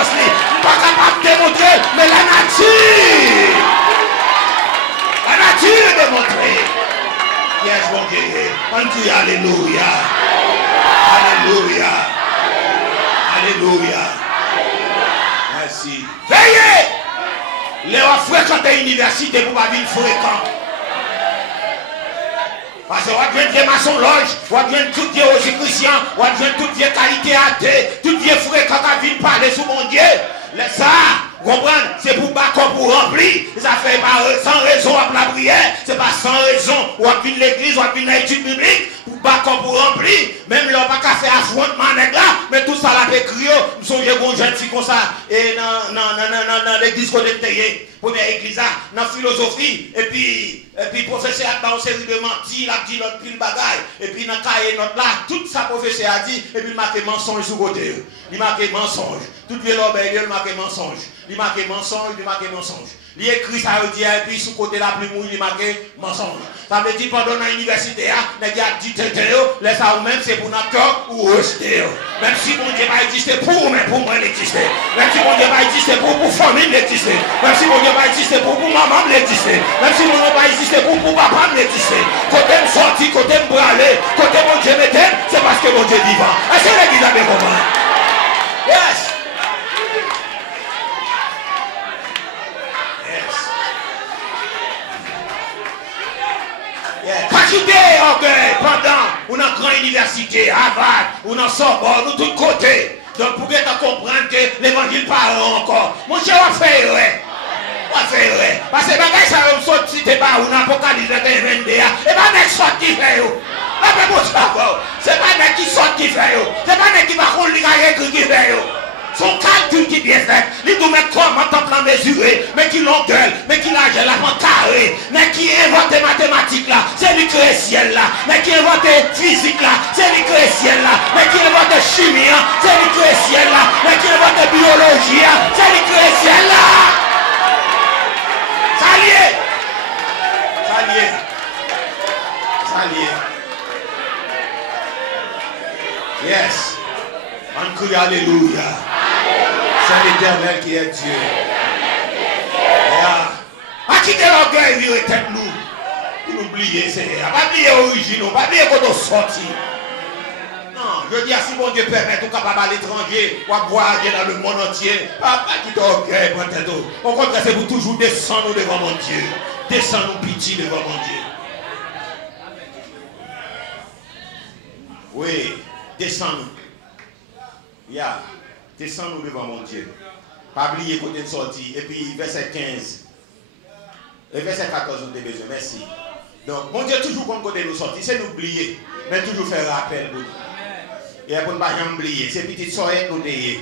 puissance, pas capable de démontrer, mais la nature. La nature démontrée. Yes, mon Dieu. On dit Alléluia. Alléluia. Alléluia. Merci. Veillez. Les fréquenter l'université pour pas venir fréquent. Parce que vous avez des maçons loges, vous avez toutes les Jésus-Christiens, vous avez toutes les qualités athées, toutes les fréquents qui viennent parler sur mon Dieu. Ça, vous comprenez, c'est pour bâtir, pour remplir. Ça fait pas sans raison à la prière, c'est pas sans raison. Ou à l'église, ou à l'étude biblique, pour bâtir, pour remplir. Même là, pas qu'à faire affrontement là, mais tout ça là, écrit, nous sommes des jeunes filles comme ça, et dans l'église connectée. Première église, dans la philosophie, et puis professeur a dans une série de mentis, il a dit notre pile bagaille, et puis dans le cahier notre là, tout ça professeur a dit, et puis il marque mensonge sur côté. Il marque mensonge. Tout le monde il marque mensonge. Il marque mensonge, il marque mensonge. Il écrit ça, il dit, et puis sous côté la plume, il marque mensonge. Ça veut dire pendant l'université, il a dit, laisse ça ou même c'est pour notre cœur ou rejeter. Même si mon Dieu va exister pour vous, mais pour moi il existe. Même si mon Dieu va exister pour famille, il existe. Même si mon Dieu va exister pour maman, il existe. Même si mon Dieu va exister pour papa, il existe. Côté me sorti, côté me braler, côté mon Dieu m'éteint, c'est parce que mon Dieu est vivant. Est-ce que l'église a bien compris? Yes. Pas quitter orgueil pendant une grande université, Harvard, ou dans Sorbonne, ou tous côtés. Donc pour bien comprendre que l'évangile parle encore. Mon cher, on va faire ouais. On va faire ouais. Parce que bagage ça va sortir de bas ou dans Apocalypse 22, et pas mec sort qui fait yo. C'est pas mec qui sort qui fait yo. C'est pas mec qui va rouler qui fait yo. Son calcul qui est bien fait, il nous met comment t'en plan mesuré, mais qui longueur, mais qui large, la prend carré, mais qui invente mathématiques là, c'est lui qui est ciel là, mais qui invente physique là, c'est lui qui est ciel là, mais qui invente chimie, c'est lui qui est ciel là, mais qui invente biologie, c'est lui qui est ciel là. Ça lié. Ça lié. Ça lié. Yes. On crie Alléluia. C'est l'Éternel qui est Dieu. A quitter l'orgueil, il est tête nous. Pour oublier, c'est pas oublier l'origine, pas oublier quand on sortit. Non, je dis à si mon Dieu permet, tout capable à l'étranger, ou à voyager dans le monde entier, pas quitter l'orgueil, au contraire, c'est pour toujours descendre devant mon Dieu. Descendre nous pitié devant mon Dieu. Oui, descendre. Yeah. Descends-nous devant mon Dieu. Pas oublier côté de sortie. Et puis verset 15. Et verset 14, on a besoin. Merci. Donc, mon Dieu toujours comme côté nous sortir. C'est n'oublier. Mais toujours faire rappel. Et pour ne pas jamais oublier. C'est petite soirée nous déyé.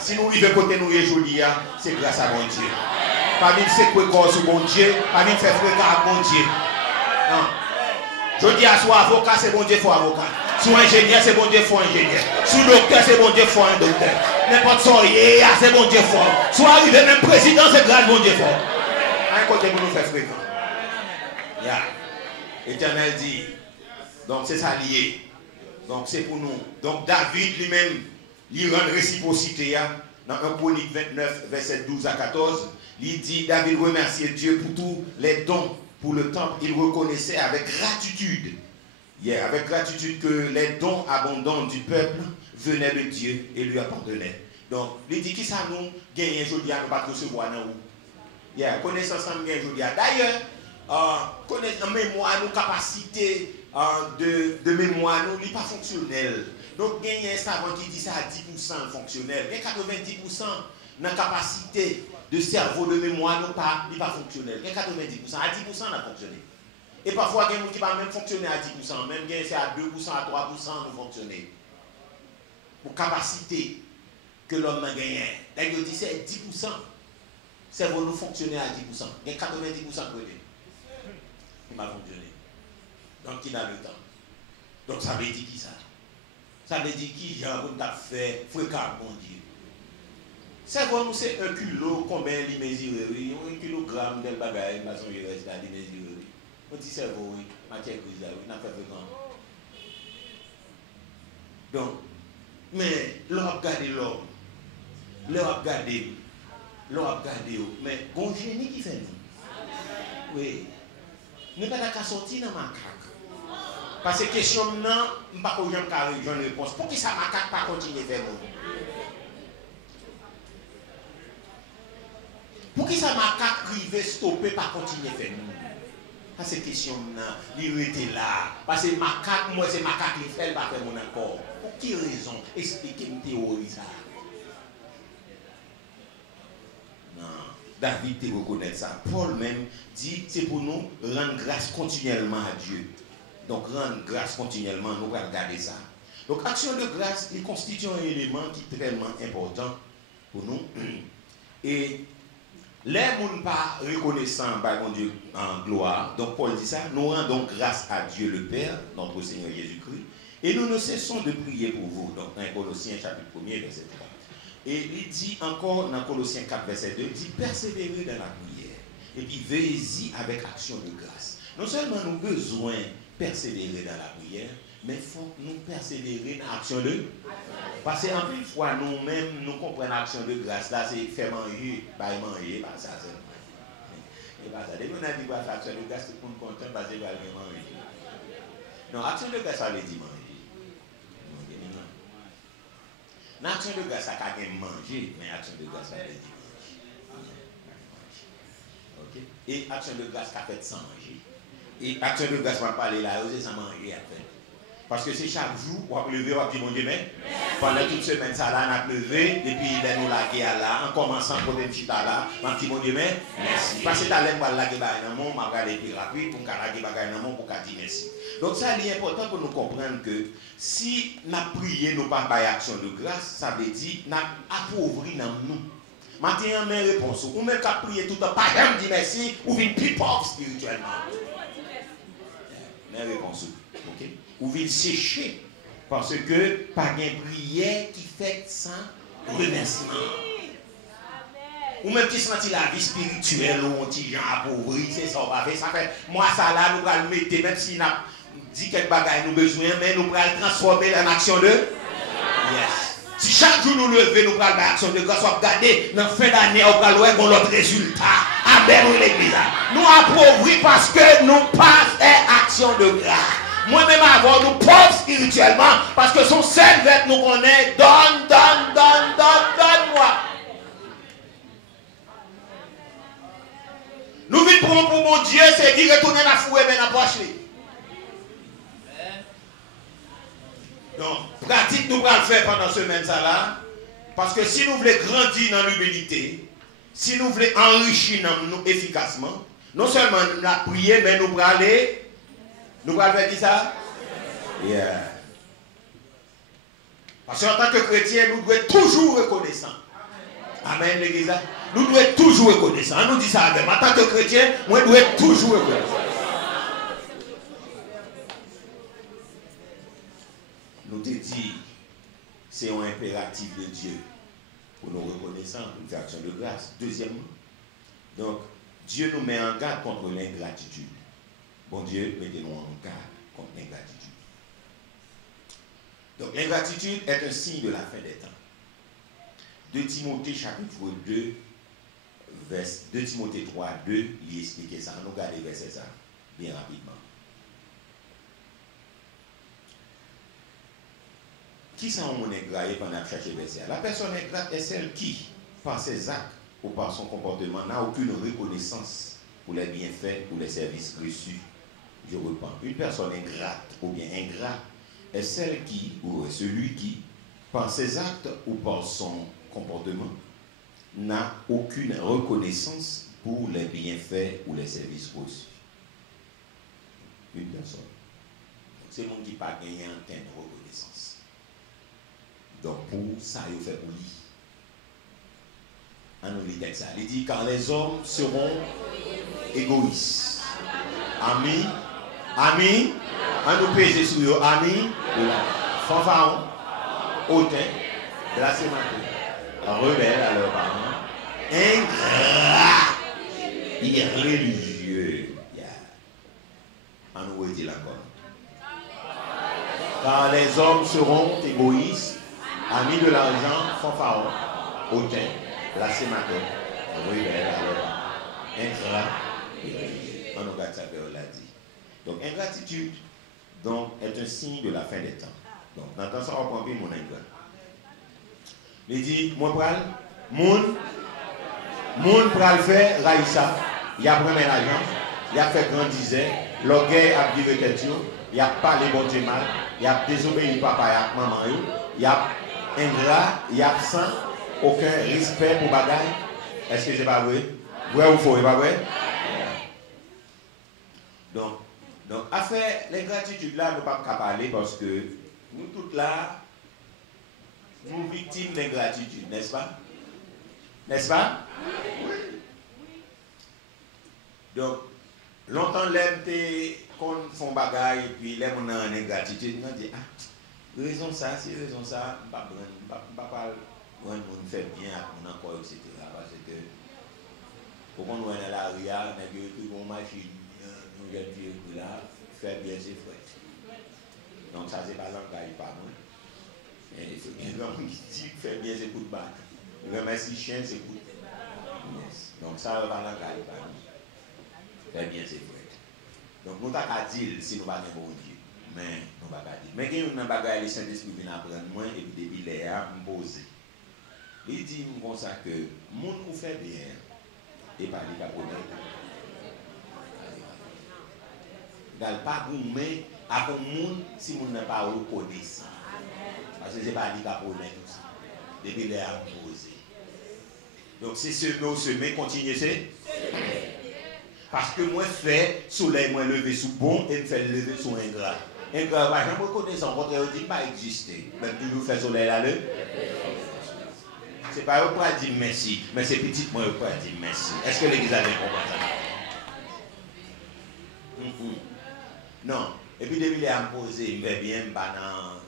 Si nous vivons côté nous aujourd'hui, c'est grâce à mon Dieu. Pas venir secouer corps sur mon Dieu. Pas venir faire fréquent à mon Dieu. Non. Je dis à soit avocat, c'est bon Dieu, faut avocat. Soit ingénieur, c'est bon Dieu, faut ingénieur. Soit docteur, c'est bon Dieu, faut un docteur. N'importe soyez, c'est bon Dieu, faut. Soit arrivé même président, c'est grâce bon Dieu, faut. Un côté pour nous faire fréquent. Éternel dit. Donc c'est ça lié. Donc c'est pour nous. Donc David lui-même, il rend réciprocité. Dans 1 Chronique 29, verset 12 à 14, il dit, David remerciait Dieu pour tous les dons. Pour le temple, il reconnaissait avec gratitude, avec gratitude que les dons abondants du peuple venaient de Dieu et lui appartenaient. Donc, il dit qui ça nous gagne aujourd'hui à nous pas recevoir dans où. Connaissance nous gagne aujourd'hui. D'ailleurs, connaissance mémoire, nos capacités de mémoire, nous, n'est pas fonctionnel. Donc, il y a un savant qui dit ça à 10% fonctionnel. Mais 90% dans la capacité de cerveau, de mémoire, n'est pas fonctionnel. Il y a 90%, à 10% n'a fonctionné. Et parfois, il y a des gens qui ne peuvent même fonctionner à 10%, même c'est à 2%, à 3% nous fonctionner. Pour capacité que l'homme a gagné. D'ailleurs, il dit c'est 10%. Cerveau nous fonctionner à 10%. Il y a 90% côté. Il va fonctionner. Donc, il a le temps. Donc, ça veut dire qui ça? Ça veut dire qui, genre, on t'a fait fréquent, mon Dieu. C'est bon, c'est 1 kilo, combien il mesure, oui, 1 kilogramme de bagaille, façon il reste à mesurer, oui. On dit c'est bon, oui, matière grise, oui, n'a fait fréquent. Donc, mais l'homme, regardez l'homme. L'on a regardé, mais bon génie qui fait nous. Oui. Nous ne pouvons pas sortir dans ma macaque. Parce que question non, je ne peux pas rejoindre une réponse. Pour qui ça macaque pas continuer à faire nous? Pour qui ça macaque privé stopper pas continuer à faire nous? Parce que question non, il était là. Parce que macaque, moi c'est macaque qui fait pas faire mon encore. Pour quelle raison? Expliquez une théorie ça. Non. David te reconnaît ça. Paul même dit c'est pour nous rendre grâce continuellement à Dieu. Donc rendre grâce continuellement, nous allons regarder ça. Donc action de grâce, il constitue un élément qui est très important pour nous. Et les gens pas reconnaissants par mon Dieu en gloire, donc Paul dit ça, nous rendons grâce à Dieu le Père, notre Seigneur Jésus-Christ, et nous ne cessons de prier pour vous. Donc dans Colossiens chapitre 1er, verset 3. Et il dit encore dans Colossiens 4, verset 2, il dit persévérer dans la prière. Et puis veillez-y avec action de grâce. Non seulement nous avons besoin de persévérer dans la prière, mais il faut nous persévérer dans l'action de grâce. Parce qu'en plus, fois nous-mêmes, nous comprenons l'action de grâce. Là, c'est faire manger, pas manger, pas ça. Et pas ça. Dès qu'on a dit quoi, l'action de grâce, c'est pour nous content, parce que va manger. Non, l'action de grâce, ça veut dire manger. L'action de grâce, ça veut dire manger, mais l'action de grâce, ça veut dire manger. Ok? Et l'action de grâce, ça fait sans manger. Et l'action de grâce, on va parler là, c'est sans manger à faire. Parce que c'est chaque jour, on va lever, on va dire mon Dieu, mais pendant toute semaine, ça là, on a levé, depuis nous laguer là, en commençant pour le chita là, on va dire mon Dieu, mais merci. Parce que tu as l'air de laguer dans le monde, on va aller plus rapide, pour laguer dans le monde, pour dire merci. Donc ça, il est important pour nous comprendre que si nous prions, nous pas par action de grâce, ça veut dire nous appauvrir dans nous. Maintenant, mes réponses, ou même qu'à prier tout le temps, pas même dire merci, ou vient plus pauvre spirituellement. Mes réponses, ok? Ou vient sécher, parce que pas de prière qui fait sans remerciement. Ou même qui sentit la vie spirituelle ou un petit gens appauvri, c'est ça, on va faire. Ça fait, moi, ça là, nous allons le mettre, même si nous dit quelques bagages nous besoin, mais nous allons transformer en action de yes. Si chaque jour nous levons, nous allons faire action de grâce, on va regarder, dans la fin d'année, on va voir l'autre résultat. Amen, l'église. Nous appauvris parce que nous passons action de grâce. Moi-même avant nous pauvres spirituellement parce que son seul vêtement nous connaît donne-moi. Nous vivons pour mon Dieu, c'est dire retourner la fouille mais dans la poche. Donc, pratique nous allons le faire pendant ce semaine ça là parce que si nous voulons grandir dans l'humilité, si nous voulons enrichir nous efficacement, non seulement nous allons prier mais nous allons aller. Nous allons faire ça? Yeah. Parce qu'en tant que chrétien, nous devons être toujours reconnaissants. Amen, l'église. Nous devons être toujours reconnaissants. On nous dit ça même. En tant que chrétien, moi, je dois être toujours reconnaissant. Nous te dit, c'est un impératif de Dieu pour nous reconnaissants, pour une faire action de grâce. Deuxièmement, donc, Dieu nous met en garde contre l'ingratitude. Bon Dieu, mettez-nous en garde contre l'ingratitude. Donc l'ingratitude est un signe de la fin des temps. 2 Timothée chapitre 2, 2 Timothée 3, 2, il explique ça. Nous regardons le verset ça bien rapidement. Qui sont mon ingrat pendant que chercher le verset? La personne ingrate est celle qui, par ses actes ou par son comportement, n'a aucune reconnaissance pour les bienfaits ou les services reçus. Je reprends. Une personne ingrate ou bien ingrat est celle qui, ou celui qui, par ses actes ou par son comportement, n'a aucune reconnaissance pour les bienfaits ou les services reçus. Une personne. C'est le monde qui n'a pas gagné en termes de reconnaissance. Donc pour ça, il fait pour lui. On nous dit ça. Il dit car les hommes seront égoïstes. Amis. Amis, on nous pèse sur eux, amis, fanfaron, hautain, de la sémantique, rebelles à leurs parents, ingrats, irréligieux. On nous redit encore. Car les hommes seront égoïstes, amis de l'argent, fanfaron, hautain, blasphémateur, rebelle, ingrat. On regarde ça que l'a dit. Donc, ingratitude donc, est un signe de la fin des temps. Donc, dans le temps, ça va prendre mon ingrat. Il dit, moi, moun pral faire Raïssa, il a pris l'argent, il a fait grandiser, l'orgueil a viré tête, il a parlé bon Dieu mal, il a désobéi papa et maman, il a ingrat, il a absent, aucun respect pour bagaille. Est-ce que c'est pas vrai? Vrai ou faux, c'est pas vrai? Donc, affaire l'ingratitude là, nous ne pouvons pas parler parce que nous toutes là, nous victimes d'ingratitude, n'est-ce pas? N'est-ce pas? Oui. Donc, longtemps, l'aime qu'on font bagaille, puis l'aime on a une ingratitude, on dit, ah, raison ça, c'est raison ça, je ne peux pas on fait bien, on encore, etc. Parce que, pour qu'on voit dans la rue, on a une machine, une jeune fille là, faire bien ses frais. Donc, ça, c'est pas l'engagement, pas moi. Et c'est bien l'homme qui dit, faire bien ses coups de batte. Remercie chien, c'est coups. Yes. Donc, ça, va pas l'engagement, pas moi. Faire bien ses frais. Donc, nous n'avons pas dire si nous ne pas bon Dieu. Mais, nous ne pas dire. Mais, il y a une bagaille, les Saint-Esprit viennent apprendre moins, et puis, depuis les a, me poser. Il dit comme ça que moun vous fait bien et pas les capoter. Gal pas goumé à un moun si moun n'a pas reconnaissant. Parce que c'est pas les capoter tout ça. Depuis les a posé. Donc c'est semer, continuer c'est. Parce que moi fait soleil moi lever sous bon et me fait lever sous ingrat. Ingrat pas jamais reconnaissant votre dit pas exister. Même toujours fait soleil là le. C'est pas eux qui dire merci, mais c'est petit moi qui dire merci. Est-ce que l'église a bien compris ça? Non. Et puis depuis les a posé, il me fait bien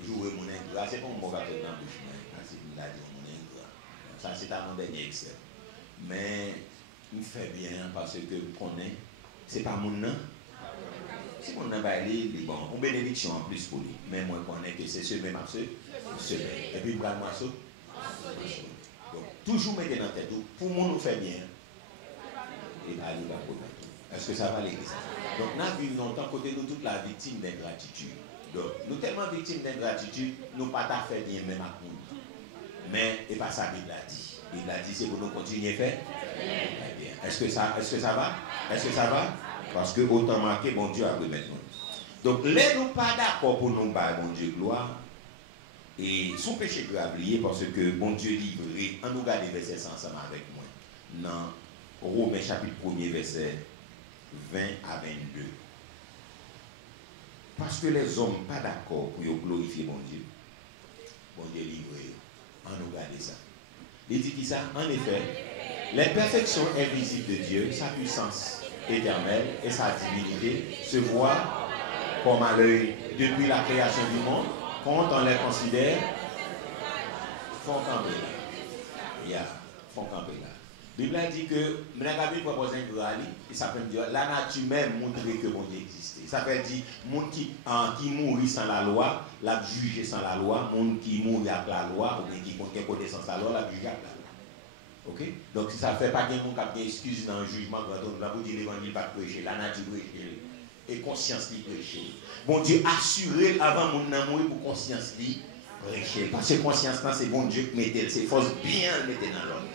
jouer mon ingrat. C'est pas mon bagage dans le bouche. C'est une l'a dit mon ingrat. Ça c'est à mon dernier excès. Mais il me fait bien parce que je connais. C'est pas mon nom. Si mon nom va aller, il est bon. Une bénédiction en plus pour lui. Mais moi je connais que c'est ce même absolu. Et puis moi ça. Toujours mettre dans la tête, pour moi nous fait bien. Et aller va pour nous. Est-ce que ça va l'église? Donc nous vivons longtemps côté nous toute la victime d'ingratitude. Donc nous tellement victimes d'ingratitude, nous pas ta fait bien même à nous. Mais et pas ça Bible a dit. Bible a dit c'est pour nous continuer à faire. Bien. Est-ce que ça va? Est-ce que ça va? Parce que autant marqué, bon Dieu a remettre nous. Donc les nous pas d'accord pour nous par bon Dieu gloire. Et son péché grave lié parce que bon Dieu livré, on nous garde les versets ensemble avec moi. Dans Romains chapitre 1er verset 20 à 22. Parce que les hommes pas d'accord pour glorifier bon Dieu livré, on nous garde ça. Il dit qui ça? En effet, les perfections invisibles de Dieu, sa puissance éternelle et sa divinité se voient comme à l'œil depuis la création du monde. Quand on les considère, font camper là. Font camper là. La Bible a dit que, la Bible propose un grali, et ça peut dire, la nature même montre que bon Dieu existe. Ça peut dire, monde qui mourit sans la loi, l'a jugé sans la loi, monde qui mourit avec la loi, ou bien qui connaît sans la loi, l'a jugé avec la loi. Ok? Donc, ça ne fait pas qu'il y ait monde qui a excuse dans le jugement, quand on va vous dire l'évangile pas prêcher, la nature prêche. Et conscience li prêcher. Bon Dieu assuré avant mon amour pour conscience li prêcher. Parce que conscience c'est bon Dieu qui mette, c'est force bien le mettre dans l'homme.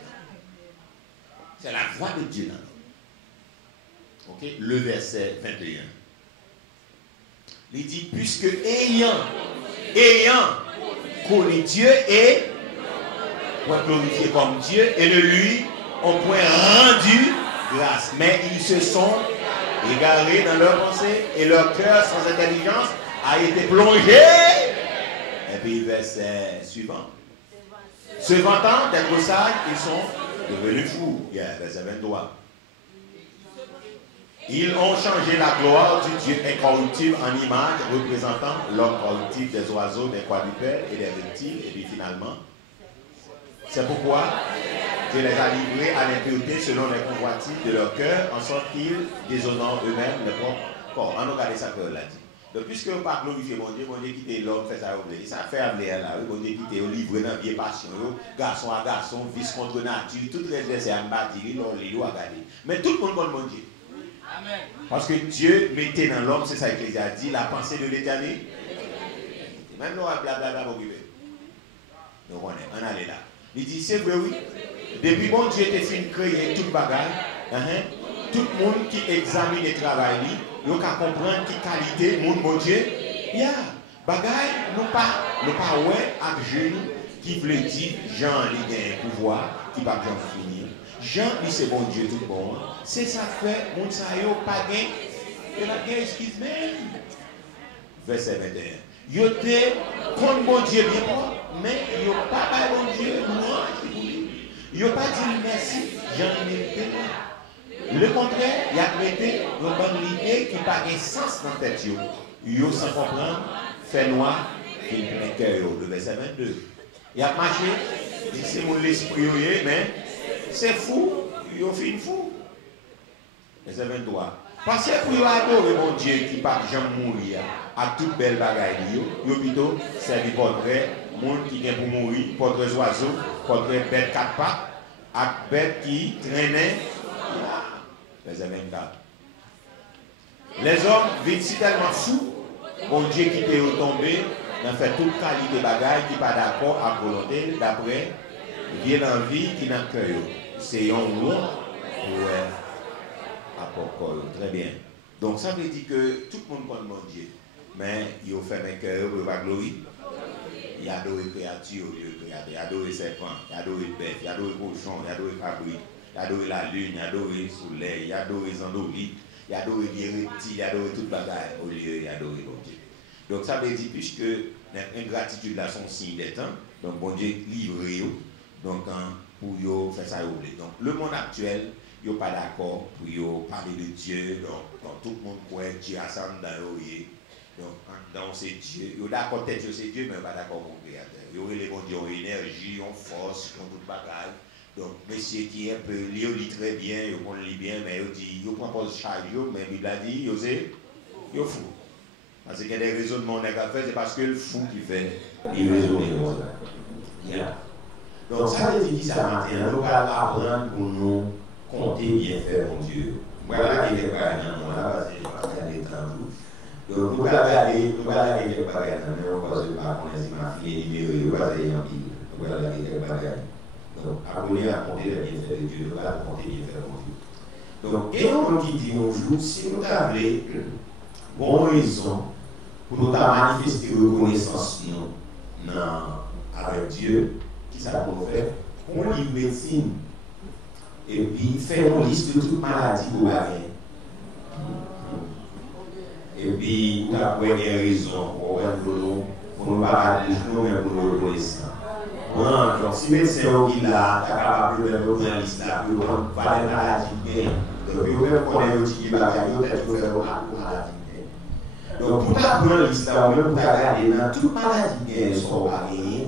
C'est la voix de Dieu dans l'homme. Ok? Le verset 21. Il dit, puisque ayant connu Dieu et point glorifié comme Dieu et de lui ont point rendu grâce. Mais ils se sont égarés dans leur pensée et leur cœur sans intelligence a été plongé. Et puis verset suivant. Se vantant d'être sages, ils sont devenus fous. Verset 23. Ils ont changé la gloire du Dieu incorruptible en image représentant l'homme corruptible, des oiseaux, des quadrupèdes et des reptiles. Et puis finalement, c'est pourquoi Dieu les a livrés à l'impureté selon les convoitises de leur cœur, en sorte qu'ils déshonorent eux-mêmes leur propre corps. On a regardé ça que l'a dit. Donc, puisque on pas glorifier mon Dieu quitte l'homme, fait ça oublier. Ça fait oublier là, bon Dieu quitte au livre dans vie passion, garçon à garçon, vice contre nature, tout les versets à bâtir, l'on à regarder. Mais tout le monde connaît mon Dieu. Amen. Parce que Dieu mettait dans l'homme, c'est ça qu'il a dit, la pensée de l'éternité. Même nous, blablabla, nous on allait là. Il dit, c'est vrai, oui. Depuis bon Dieu était fin créer toute bagaille, tout le monde qui examine le travail, il peut comprendre qui qualité, mon bon Dieu, il y a bagaille, nous pas ouais, avec genoux, qui veut dire, Jean, il a un pouvoir, qui va bien finir. Jean, lui, c'est bon Dieu, tout bon. C'est ça fait, mon sayo, pas gain, et la gain, excuse même. Verset 21. Yo te contre bon Dieu bien quoi, mais yo pas bon Dieu louange pour lui. Yo pas dit merci, j'en ai fait. Le contraire, il a traité une bonne idée qui n'a pas de sens dans la tête. Yo sans comprendre, fait noir, il plein cœur. Le verset 22. Il a marché, il c'est mon l'esprit, mais c'est fou, yo fin fou. Verset 23. Parce que pour adorer mon Dieu qui ne peut jamais mourir à toute belle bagaille, yo plutôt servi portrait, monde qui vient pour mourir, portrait oiseau, portrait bête quatre pattes, avec bête qui traînait. Verset 24. Les hommes vivent si tellement fous, mon Dieu qui est tombé, dans fait toute qualité bagaille qui n'est pas d'accord à volonté, d'après, vient l'envie qui n'a que c'est un long pour très bien. Donc ça veut dire que tout le monde connaît mon Dieu. Mais il a fait un cœur pour la gloire. Il a adoré créature au lieu de créateur. Il a adoré serpent, il a adoré bête, il a adoré cochon, il a adoré fabrique, il a adoré la lune, il a adoré le soleil, il a adoré les andolites, il a adoré les reptiles, il a adoré toute bagaille au lieu d'adoré mon Dieu. Donc ça veut dire puisque l'ingratitude là son signe des temps, donc bon Dieu livre donc pour faire ça oublier. Donc le monde actuel, ils ne sont pas d'accord pour parler de Dieu, donc tout le monde croit que Dieu a ça dans eux. Donc, dans ces dieux, ils sont d'accord peut-être que c'est Dieu, mais ils ne sont pas d'accord avec le Créateur. Ils ont les bons dieux, ils ont énergie, ils ont force, ils ont toute bagaille. Donc, monsieur qui est un peu, ils lit très bien, ils vont lire bien, mais ils disent, ils proposent chaque jour, mais il a dit, ils sont fous. Parce qu'il y a des raisonnements qu'on a fait, c'est parce que le fou qui fait, il raisonne comme ça. Donc, ça veut dire que ça matin, nous allons apprendre pour nous compter bien faire, mon Dieu. Voilà qui est le cas, parce que je vais regarder le donc, nous allons regarder les bagages, mais on va se faire connaître ma fille, numéro, on va se faire un pile. Nous allons regarder les bagages. Donc, apprenez à compter les bienfaits de Dieu, nous allons compter les bienfaits de Dieu. Donc, et on qui dit aujourd'hui, si nous avons bonne raison pour nous manifester reconnaissance avec Dieu, qui ça pour nous faire? On lit médecine. Et puis, faire une liste de toutes maladies pour la vie. Et puis, tu as des raisons pour nous parler de nous, mais pour nous reconnaître. Donc, si le médecin est là, tu es capable de faire une liste là, pour voir les maladies bien. Donc, il faut connaître le petit bagage, peut-être qu'il faut faire une maladie bien. Donc, pour t'apprendre une liste là, même pour regarder dans toutes les maladies bien, elles sont pas gagnées.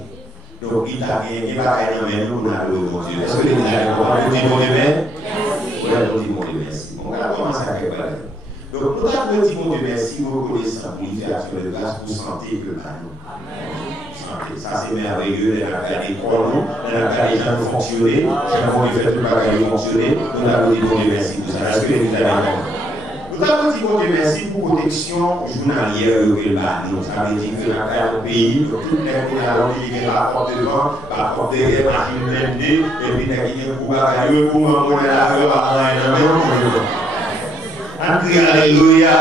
Donc, il t'a bien, il va gagner dans pour la gloire de Dieu. Est-ce que les gens vont dire bon Dieu merci? Oui, on dit bon Dieu merci. On va commencer à faire. Donc, nous avons dit bon Dieu merci, vous reconnaissez pour lui faire action de grâce pour santé que par nous. Santé, ça c'est merveilleux, elle a fait des colons, elle a fait des gens fonctionner, chaque fois qu'il fait tout le bagage fonctionner, nous avons dit bon Dieu merci pour ça. Est-ce que vous avez nous avons dit bon Dieu merci pour protection journalière que nous. Ça veut dire que dans le pays, tout le monde a l'envie de la porte devant, la porte derrière, la machine blindée, et puis il y a un coup bagaille pour m'envoyer la rue par là et dans le même. Alléluia.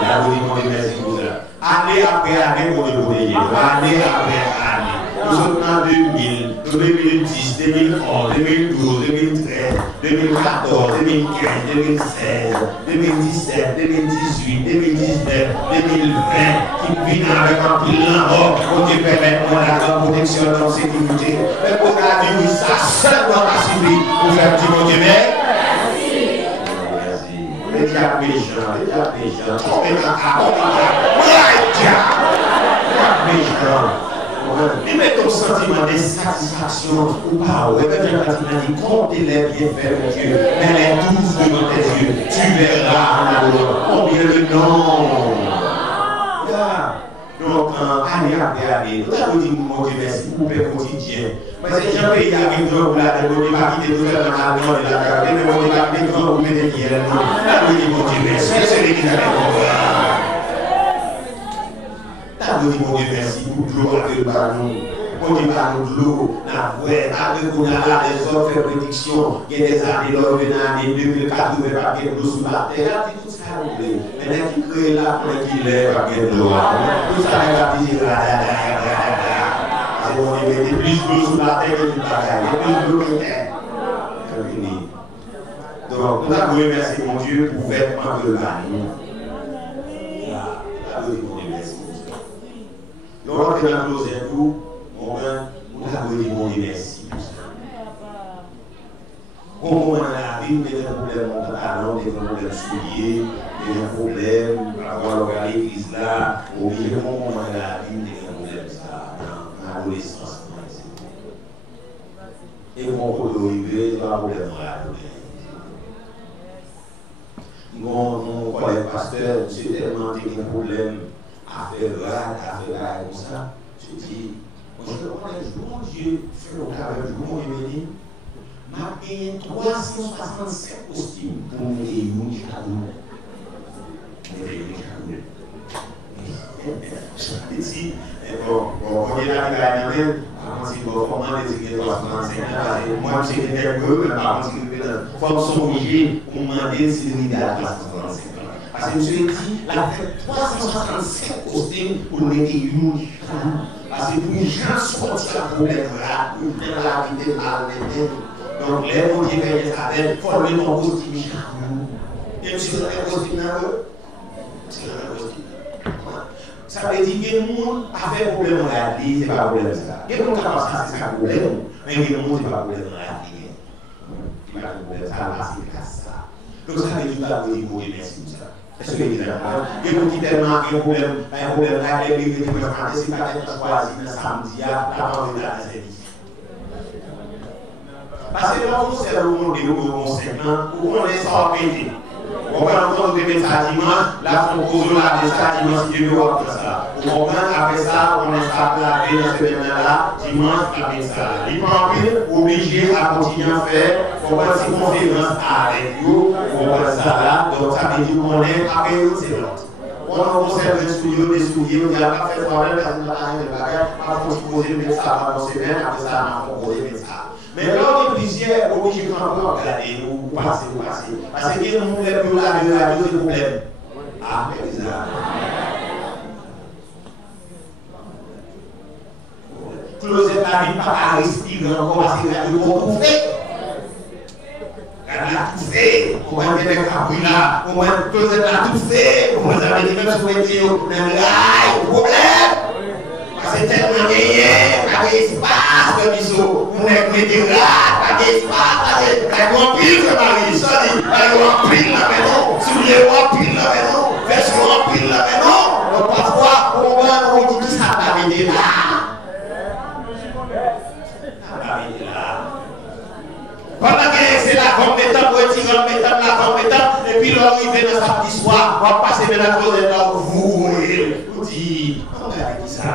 Nous avons dit bon Dieu merci pour ça. Année après année, on est année après année. Nous sommes en 2000, 2010, 2011, 2012, 2013, 2014, 2015, 2016, 2017, 2018, 2019, 2020, qui viennent avec un bilan, pour Dieu permettre la grande protection de notre sécurité. Mais pour la vie, ça seulement pas suffi pour faire du bon Dieu merci. Déjà méchant, méchant. Et mais ton sentiment de satisfaction ou pas, ouais, même quand il a dit compte les bienfaits, mon Dieu, mais les douze devant tes yeux, tu verras combien de noms. Donc, année après année, nous avons dit, mon Dieu, merci pour le quotidien. Mais c'est un pays avec nous, là, on n'est pas quitté tout seul dans la maison, mais on n'est pas quitté tout seul, mais on est là, mon Dieu, merci, c'est l'église avec nous. Nous disons, mon Dieu, merci pour l'eau avec le ballon. Mon Dieu, par nous, l'eau, la vraie, avec nous, là, les autres fait prédiction. Il y a des années, là, dans l'année 2004, il n'y avait pas de l'eau sous la terre. Tout ça, mais là, qui crée là, qui lève, pas de l'eau. Tout ça, il va dire, c'est bon, il y a plus d'eau sous la terre que du bagaille. Il y a plus d'eau que terre. C'est fini. Donc, nous avons remercié mon Dieu pour faire un peu de ballon. Donc, on a closé tout, on a dit bon Dieu merci. Au moment dans la vie, il y a des problèmes de talent, des problèmes de souliers, des problèmes, avoir l'église là, au milieu du moment dans la vie, il y a des problèmes dans l'adolescence. Et mon côté arrivé, il y a un problème dans la vie. Mon collègue pasteur, c'est tellement des problèmes. À faire comme ça, je dis, bon Dieu, fait au travail, bon Dieu béni, m'a payé 365 costumes pour me mettre une cadeau. Je dis, bon, on est arrivé à la main, on dit, bon, comment les 365 moi, je sais que c'est un peu, mais par contre, il faut songer pour demander si il y a 365. Parce que je dit, la fait 365 costumes pour mettre une cadeau. Parce que pour les gens sortir un problème là, pour faire la vie de la donc, les gens qui viennent des travail, il faut le mettre en costume. Et monsieur, le costume là, ça veut dire que le monde a fait problème dans la vie, ce n'est pas problème ça. Il y a des gens qui pensent que c'est un problème, mais il y a des gens qui n'ont pas problème dans la vie. Il n'y a pas de problème, ça c'est ça. Donc ça veut dire que vous avez dit merci pour ça. Est-ce que vous avez il y a qui tellement un problème, là, les livres qui peuvent prendre, c'est pas être choisi le samedi, avant de la service. Parce que là, vous savez, vous avez des conséquents, où on est sans péter. On va entendre des messages dimanche, là, on pose là des messages dimanche, si Dieu veut comme ça. On comprend, après ça, on installe la vie dans ce semaine-là, dimanche, après ça. Il peut obligé à continuer à faire, on va faire une conférence avec vous, on va ça là, donc ça veut dire qu'on est après une séance. On observe le studio, des souliers, on n'a pas fait problème, ça ne va pas rien de bagage, on va poser le message pendant une semaine, après ça, on va poser le message. Mais quand on est plusieurs, obligé de regarder ou passer. Parce que nous voulons plus la vie, des problèmes. Ah, mais c'est ça. Closer la vie, pas à respirer encore, parce qu'il y a de gros bouffées. Elle a tout fait. On va mettre des cabris là. On va closer la tout fait. On va avoir des mêmes souhaiter au problème. C'est tellement gagné, pas d'espace, le biseau. On est météo là, pas d'espace, elle remplit le mari, ça dit, elle remplit la maison, souliers remplit la maison, vestes remplit la maison. Donc parfois, on dit ça va venir là. Ça va venir là. Pendant que c'est la compétence, retirer la compétence, et puis l'arrivée dans samedi soir, on va passer maintenant à cause de là, vous dites, on a dit ça.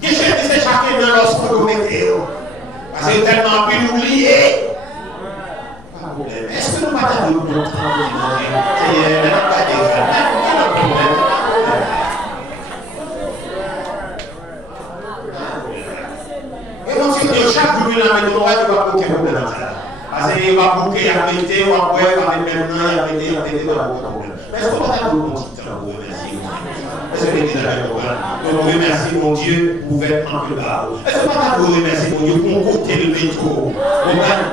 Que je disais chacun dans lorsque vous mettez. Parce que tellement pu l'oublier. Pas de problème. Est-ce que nous ne parlons pas de notre travail? Et donc, si chaque jour, il a mis droit, il va bouquer problème. Parce qu'il va bouquer, il va mettre, il va boire, il va mettre maintenant, il va mettre, il va mettre, il va mettre. Mais est-ce qu'on va pas de notre travail? Est-ce que l'Église a fait donc remercie mon Dieu pour faire un peu là. Est-ce que pas vous remercier mon Dieu pour côté le métro?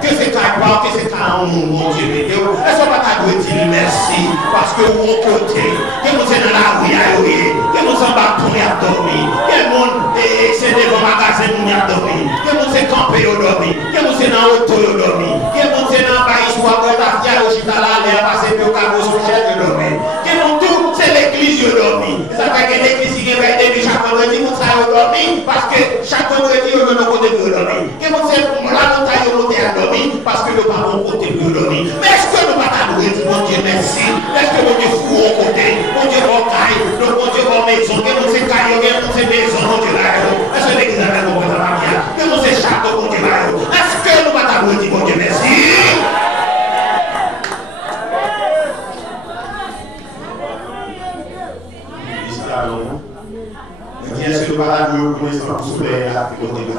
Que c'est qu'à part, que c'est qu'à mon Dieu météo? Est-ce que pas vous dire merci parce que mon côté, que nous sommes dans la rue à yoyer, que nous sommes en pour y dormir, que le monde c'est devant le magasin nous y a dormi, que nous sommes campés au dormi, que nous sommes dans l'auto au dormi, que nous sommes dans le pays soit pour la fière au chitala, l'air passer pour le carreau sur le chef de dormir, que nous tout c'est l'église au dormi. Ça fait que l'église qui est chaque vendredi, nous travaillons dormi parce que chaque pour dormir. Que mon Dieu, là, nous taillons à dormir parce que nous pas bon côté pour dormir. Mais est-ce que nous pas t'adouer, mon Dieu, merci. Est-ce que mon Dieu fou au côté, mon Dieu, au caille, mon Dieu, au maison, que mon Dieu, caille, que mon Dieu, maison, mon Dieu, là, est-ce que l'église a mon Dieu, que mon Dieu, château, mon Dieu, là, est-ce que nous pas t'adouer, mon Dieu, merci. Est-ce que nous pas t'adouer, pour l'instant, pour souffler l'Afrique au Québec?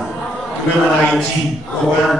Même en Haïti,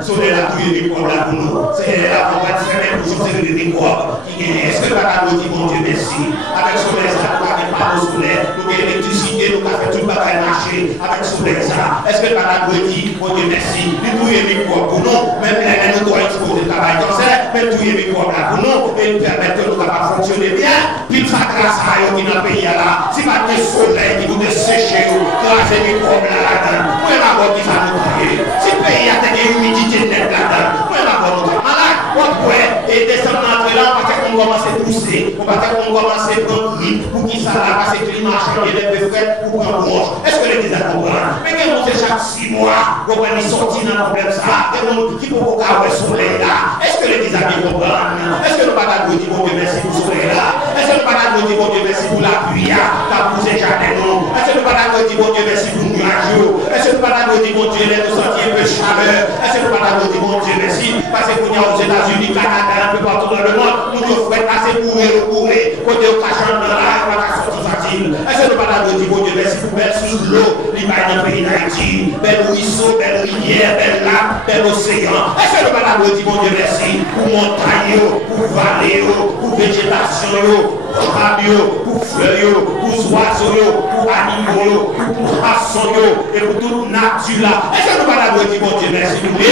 sur les lacs de microbes là pour nous, c'est là qu'on va faire pour sortir les microbes. Est-ce que pas nous dit bon Dieu merci? Avec ce soleil, ça nous fait pas au soleil, nous avons l'électricité, nous avons fait tout le bagage marcher avec ce soleil ça. Est-ce que pas nous dit bon Dieu merci? Nous les microbes pour nous, même les nous doit exposer le travail comme ça, même tous les microbes là pour nous, et nous permettre de nous capables fonctionner bien. Puis ça grâce à eux qui dans le pays là, si pas de soleil qui vous sécher, grâce à microbes là-dedans, où est la voix qui ça nous travaille? Si le pays a une humidité nette là-dedans, on va voir malade, on pourrait et descendre l'entrée là, parce qu'on commence à pousser, on va commencer à prendre grippe, pour qui ça va, parce que le climat change, il est frais, pour prendre rouge. Est-ce que l'église a compris? Mais qu'est-ce qu'on fait chaque 6 mois, on va nous sortir dans le problème ça, et on qui peut avoir le soleil là? Est-ce que l'église a bien compris? Est-ce que nous pas d'accord dire bon Dieu merci pour le soleil là? Est-ce que nous pas d'accord dire bon Dieu merci pour la pluie là, qui a poussé jardin non? Est-ce que nous pas d'accord dire bon Dieu merci pour le nuage? Est-ce que nous pas d'accord dire bon Dieu nous sentir un peu chaleur? Est-ce que nous pas d'accord dire bon Dieu merci? Parce que nous aux États-Unis, Canada, un peu partout dans le monde, nous devons faire assez courir, côté au cachant dans la sortie facile. Est-ce que nous pas d'accord dire bon Dieu merci pour belle sous l'eau, l'image dans le pays d'Haïti, belle ruisseau, belle rivière, belle lac, bel océan? Est-ce que nous pas d'accord dire bon Dieu merci pour montagne, pour vallée, pour végétation, pour rabio, pour fleurs, pour oiseaux, pour animaux, pour poissons et pour toute nature là? Est-ce que nous pas d'accord dire bon Dieu merci? Oui!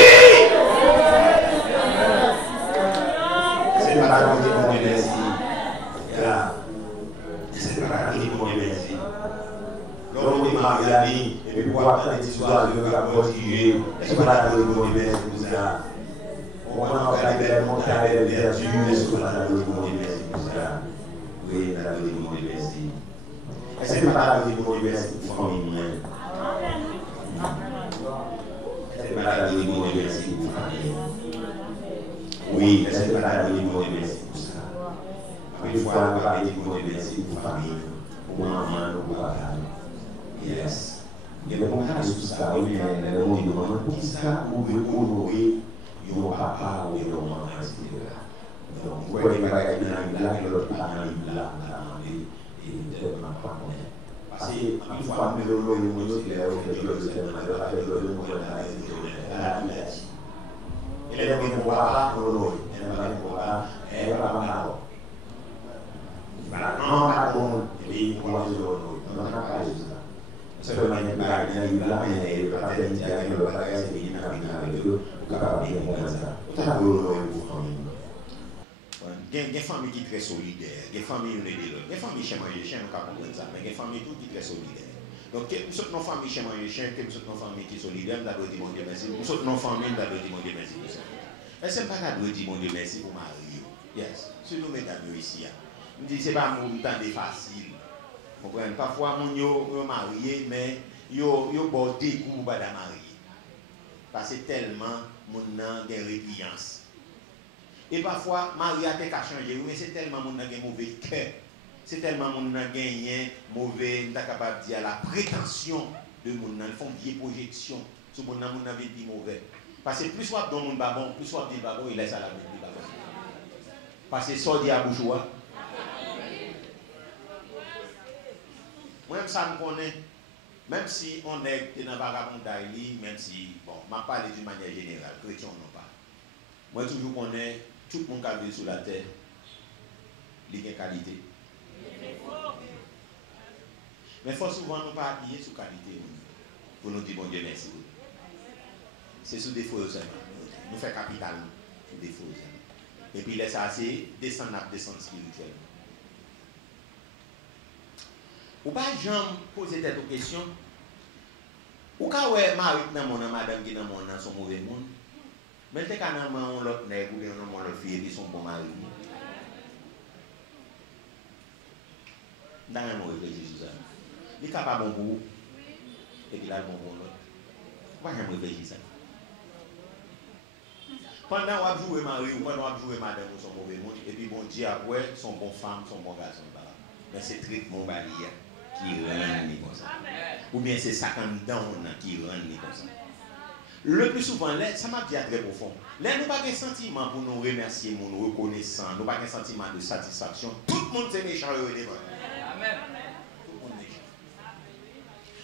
C'est pas d'accord dire bon Dieu merci. C'est pas d'accord dire bon Dieu merci. L'homme est marié à lui, et puis pour attendre des histoires de rapport qui est-ce que pas d'accord dire bon Dieu merci pour ça? On va regarder les montagnes, les vertus, est-ce que pas d'accord dire bon Dieu merci pour ça? Oui, d'accord dire bon Dieu merci. Est-ce que pas d'accord dire bon Dieu merci pour famille? Est-ce que pas d'accord dire bon Dieu merci pour famille? Oui, est-ce que pas dire bon Dieu merci pour ça? Une fois, on va dire bon Dieu merci pour famille, pour maman, pour papa. Yes. Il y a des bons cas sur ça, oui, mais le monde demande pour ça, vous voulez honorer your papa ou your maman, etc. Donc, vous voyez, il y a une blague, l'autre parent, une blague, et peut-être on n'a pas connaître. Parce qu'une fois, nous avons eu une autre, il y a eu une autre, il y a eu une autre, il y a eu une autre, ele é muito boa, ele é muito boa, é para mandar. Para não matar como ele pode não matar isso. Você vai me pegar e lá ele para fazer isso aí no lugar que ele na vida do cara bem começar. Tá doido por família. Des familles qui sont très solidaires, des familles qui sont des familles chez moi, je ne sais pas comprendre ça, mais des familles qui sont très solidaires. Donc, nous sommes nos familles chez moi, nous sommes nos familles qui sont solidaires, nous avons dit mon Dieu merci. Nous sommes nos familles, nous avons dit mon Dieu merci pour ça. Est-ce que pas nous dire mon Dieu merci pour Marie? Yes. Si nous mettons ici, nous disons c'est pas mon temps facile. Vous comprenez? Parfois, nous sommes mariés, mais nous sommes bordés pour pas marier. Parce que tellement, nous avons des répugnances. Et parfois, Marie a changé, mais c'est tellement mon a mauvais cœur. C'est tellement mon a gagné mauvais, on est capable de dire la prétention de mon ils font vieille projection sur mon a dit mauvais. Parce que plus soit dans mon babon, plus soit dit babon, il laisse à la bête du babon. Parce que ça dit à bourgeois. Moi-même ça me connaît. Même si on est dans vagabond d'Aïli, même si, bon, je parle d'une manière générale, chrétien non pas. Moi toujours connais tout le monde qui vit sur la terre, il y a qualité. Mais il faut souvent nous pas appuyer sur qualité pour nous dire bon Dieu merci. C'est sous défaut seulement. Nous faisons capital sous défaut seulement. Et puis laisse assez descendre spirituellement. Ou pas jamais poser cette question. Ou quand ouais mari dans mon madame qui dans mon sont mauvais monde. Mais c'est quand on l'autre nègre ou bien on l'autre fille qui sont bons mari. Dans un mot réfléchir sur ça. Il est capable bon pour et puis là bon pour l'autre. Pourquoi j'aime réfléchir ça? Pendant qu'on joue mari ou pendant qu'on joue madame ou son mauvais monde, et puis bon Dieu après, son bon femme, son bon garçon. Mais c'est traitement barrière qui rend comme ça. Ou bien c'est ça qui rend comme ça. Le plus souvent, ça m'a dit très profond. Là, nous n'avons pas de sentiment pour nous remercier, pour nous reconnaître, nous n'avons pas de sentiment de satisfaction. Tout le monde est méchant et Amen. Tout le monde est méchant.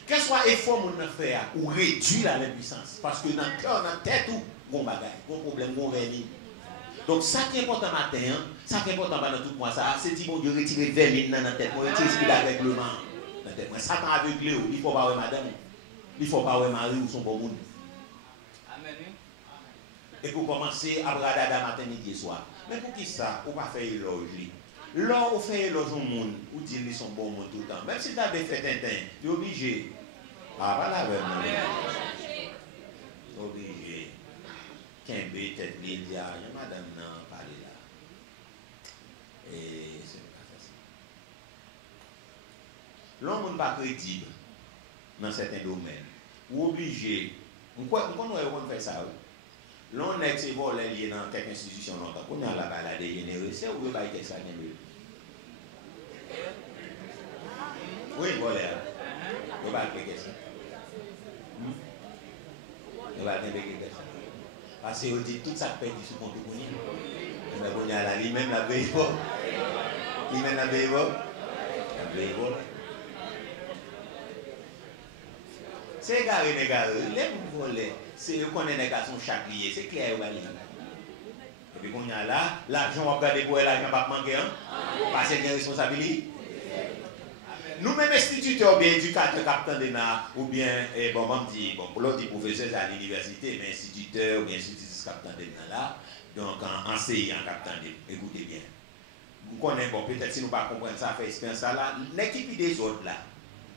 Quel soit l'effort que nous faisons ou réduire l'impuissance, parce que dans le cœur, dans la tête, on a un problème, on a un donc, ça qui est important matin, ça qui est important dans tout moi, c'est de bon Dieu retirer vermine dans la tête, retirer l'esprit d'aveuglement. Ça t'a aveuglé, il ne faut pas voir madame, il ne faut pas voir mari ou son bon monde. Amen. Et pour commencer, à bradada matin, midi et soir. Mais pour qui ça, on ne va pas faire éloge. Là, on fait éloge au monde, ou dire qu'ils sont bons tout le temps. Même si tu as fait Tintin, tu es obligé. Ah, voilà, vraiment. Obligé. Kembe, tête ligne, il y a madame non parler là. Et c'est pas facile. L'homme n'est pas crédible dans certains domaines. Ou obligé. Pourquoi on fait ça? L'on est que volé lié dans quelques institutions longtemps. On a la balade dégénérée. C'est où il va être ça? Oui, voilà. On va appliquer ça. On va appliquer ça. Parce qu'on dit tout ça paye du sous-compte pour nous. Mais on y a là, lui-même la paye pas. Lui-même la paye pas. La paye pas. C'est égaré, les volets, c'est eux qu'on est des garçons chaque lié, c'est clair. Et puis qu'on y a là, l'argent on va garder pour l'argent va manquer, parce que c'est une responsabilité. Nous-mêmes instituteurs, bien éducateurs, capitaines ou bien, bon, pour l'autre professeur à l'université, mais instituteurs ou bien institutrices capitaines là, donc enseignants capitaines, écoutez bien. Vous connaissez, bon, peut-être si nous ne pas comprendre ça, fait expérience ça là, l'équipe des autres là,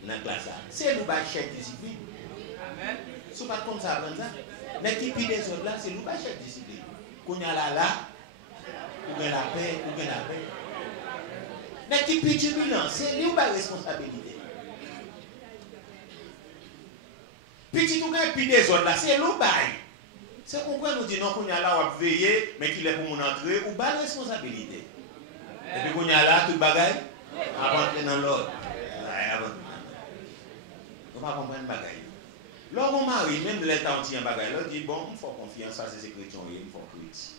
dans la classe là, c'est nous qui chef discipline. Amen. Si vous ne pas comme ça, apprendre ça, l'équipe des autres là, c'est nous qui chef discipline. Qu'on y a là, ou bien la paix, ou bien la paix. L'équipe turbulente, c'est lui ou pas responsabilité. Petit ou bien puis des autres là, c'est lui ou pas. C'est pourquoi nous disons qu'on y a là, on va veiller, mais qu'il est pour mon entrée, ou pas responsabilité. Et puis qu'on y a là, tout le bagage, avant d'entrer dans l'ordre. On va comprendre le bagage. Lorsqu'on marie, même l'état entier en bagage, on dit bon, il faut confiance, ça c'est chrétien, il faut chrétien.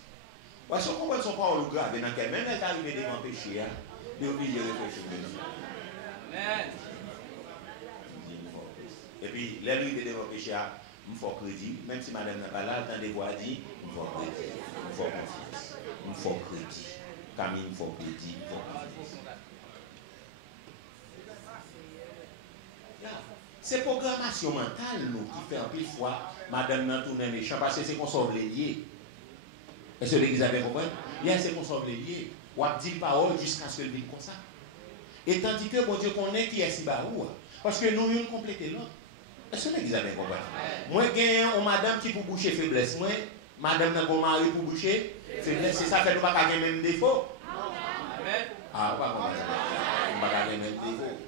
Parce qu'on comprend son parole grave, dans quel même état arrivé devant le péché, il est obligé de réfléchir maintenant. Amen. Et puis, l'arrivée devant le péché, il faut crédit, même si madame n'a pas là, le temps de voir dit, il faut crédit, il faut confiance, il faut crédit. Camille, il faut crédit, il faut confiance. C'est programmation mentale nous qui fait un peu fois madame n'a tourné méchant parce que c'est qu'on sauve les liés. Est-ce que l'église avait compris? Là, c'est qu'on sauve les liés. On a dit parole jusqu'à ce qu'elle vienne comme ça. Et tandis que bon Dieu connaît qui est si barou. Parce que nous, nous compléter l'autre. Est-ce que l'église avait compris? Moi, j'ai une madame qui pour boucher faiblesse. Moi, madame n'a pas mari pour boucher faiblesse. C'est ça fait nous pas gagner même défaut. Ah, pas comme ça. On va gagner même défaut.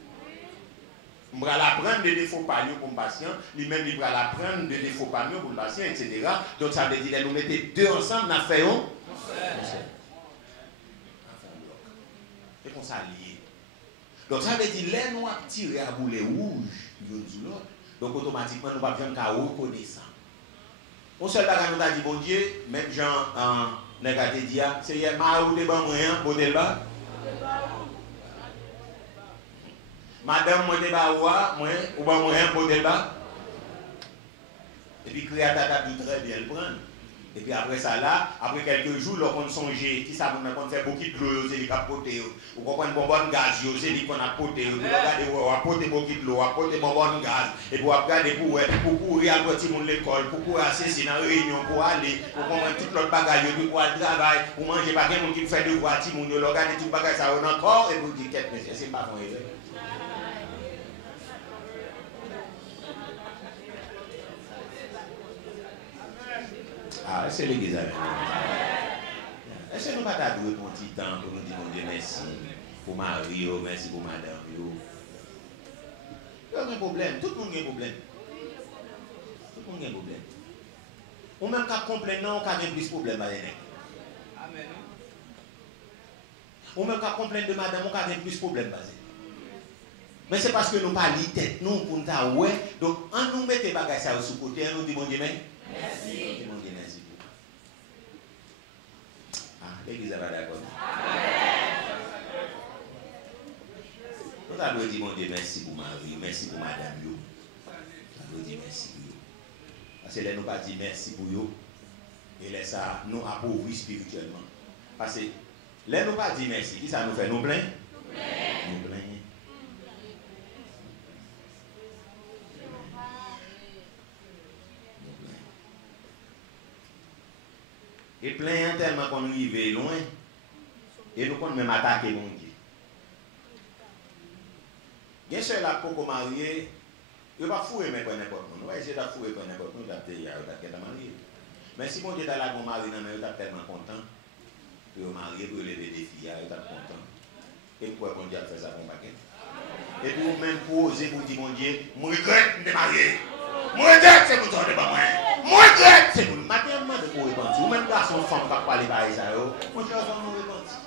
On va l'apprendre des défauts pas mieux pour le patient, lui-même il va l'apprendre des défauts pas mieux pour le patient, etc. Donc ça veut dire nous mettons deux ensemble, nous faisons. C'est comme ça lié. Donc ça veut dire les noirs tirés à boulet rouge, donc automatiquement nous ne pouvons pas reconnaître. On seul bagage nous a dit bon Dieu, même Jean en Négatédia, c'est hier marou de bon moyen, bonne là. Madame, moi, je vais vous un peu de bas. Et puis, créateur tout très bien le prendre. Et puis, après ça, là, après quelques jours, on songe, qui ça, on fait beaucoup de l'eau, c'est les capotés. On comprend bonbonne gaz, c'est les qu'on a poté. On a poté beaucoup de l'eau, on a poté bonbonne gaz. Et puis, on regarder pour courir à petit monde l'école, pour courir assis dans la réunion, pour aller, pour comprendre tout l'autre bagage, pour aller travailler, pour manger, pas quelqu'un qui fait devoir, petit monde, regarder tout le bagage, ça on encore, et pour dire, qu'est-ce que c'est pas bon. Ah, c'est l'église avec nous. Est-ce que nous ne pouvons pas douer pour un petit temps pour nous dire mon Dieu merci pour Marie, merci pour madame. Il n'y a aucun problème. Tout le monde a un problème. Tout le monde on a un problème. Ou même qu'à complaindre, on a plus de problème. Amen. Ou même qu'à complaindre de madame, on a plus de problème. Mais c'est parce que nous parlons de tête, nous, pour nous dire, ouais. Donc, on nous met des bagages ça sous côté, on nous dit, mon Dieu, merci. Merci. Mon Dieu, merci. Ah, l'église est pas d'accord. Nous avons dit, mon Dieu, merci pour Marie, merci pour madame. Nous avons dit merci pour vous. Parce que là, nous pas dit merci pour vous. Et là, ça nous appauvrit spirituellement. Parce que là, nous pas dit merci. Qui ça nous fait? Nous plaint? Nous plaint. Et plein tellement qu'on arrive loin. Et nous pouvons même attaquer mon Dieu. Bien sûr, la coco mariée, il ne va pas fouiller mais pas n'importe quoi. Ouais, c'est de fouiller pas n'importe quoi, il y a marié. Mais si mon Dieu est là, mon mari, il est tellement content. Pour marier, pour lever des filles, il est content. Et pourquoi mon Dieu a fait ça pour paquet? Et puis même pour oser pour dire mon Dieu, je regrette de marier. Je regrette, c'est pour toi de pas moi. Je regrette, c'est pour matin, de pour repentir. Ou même garçon, femme, qui parle par ça, mon Dieu a fait nous repentir.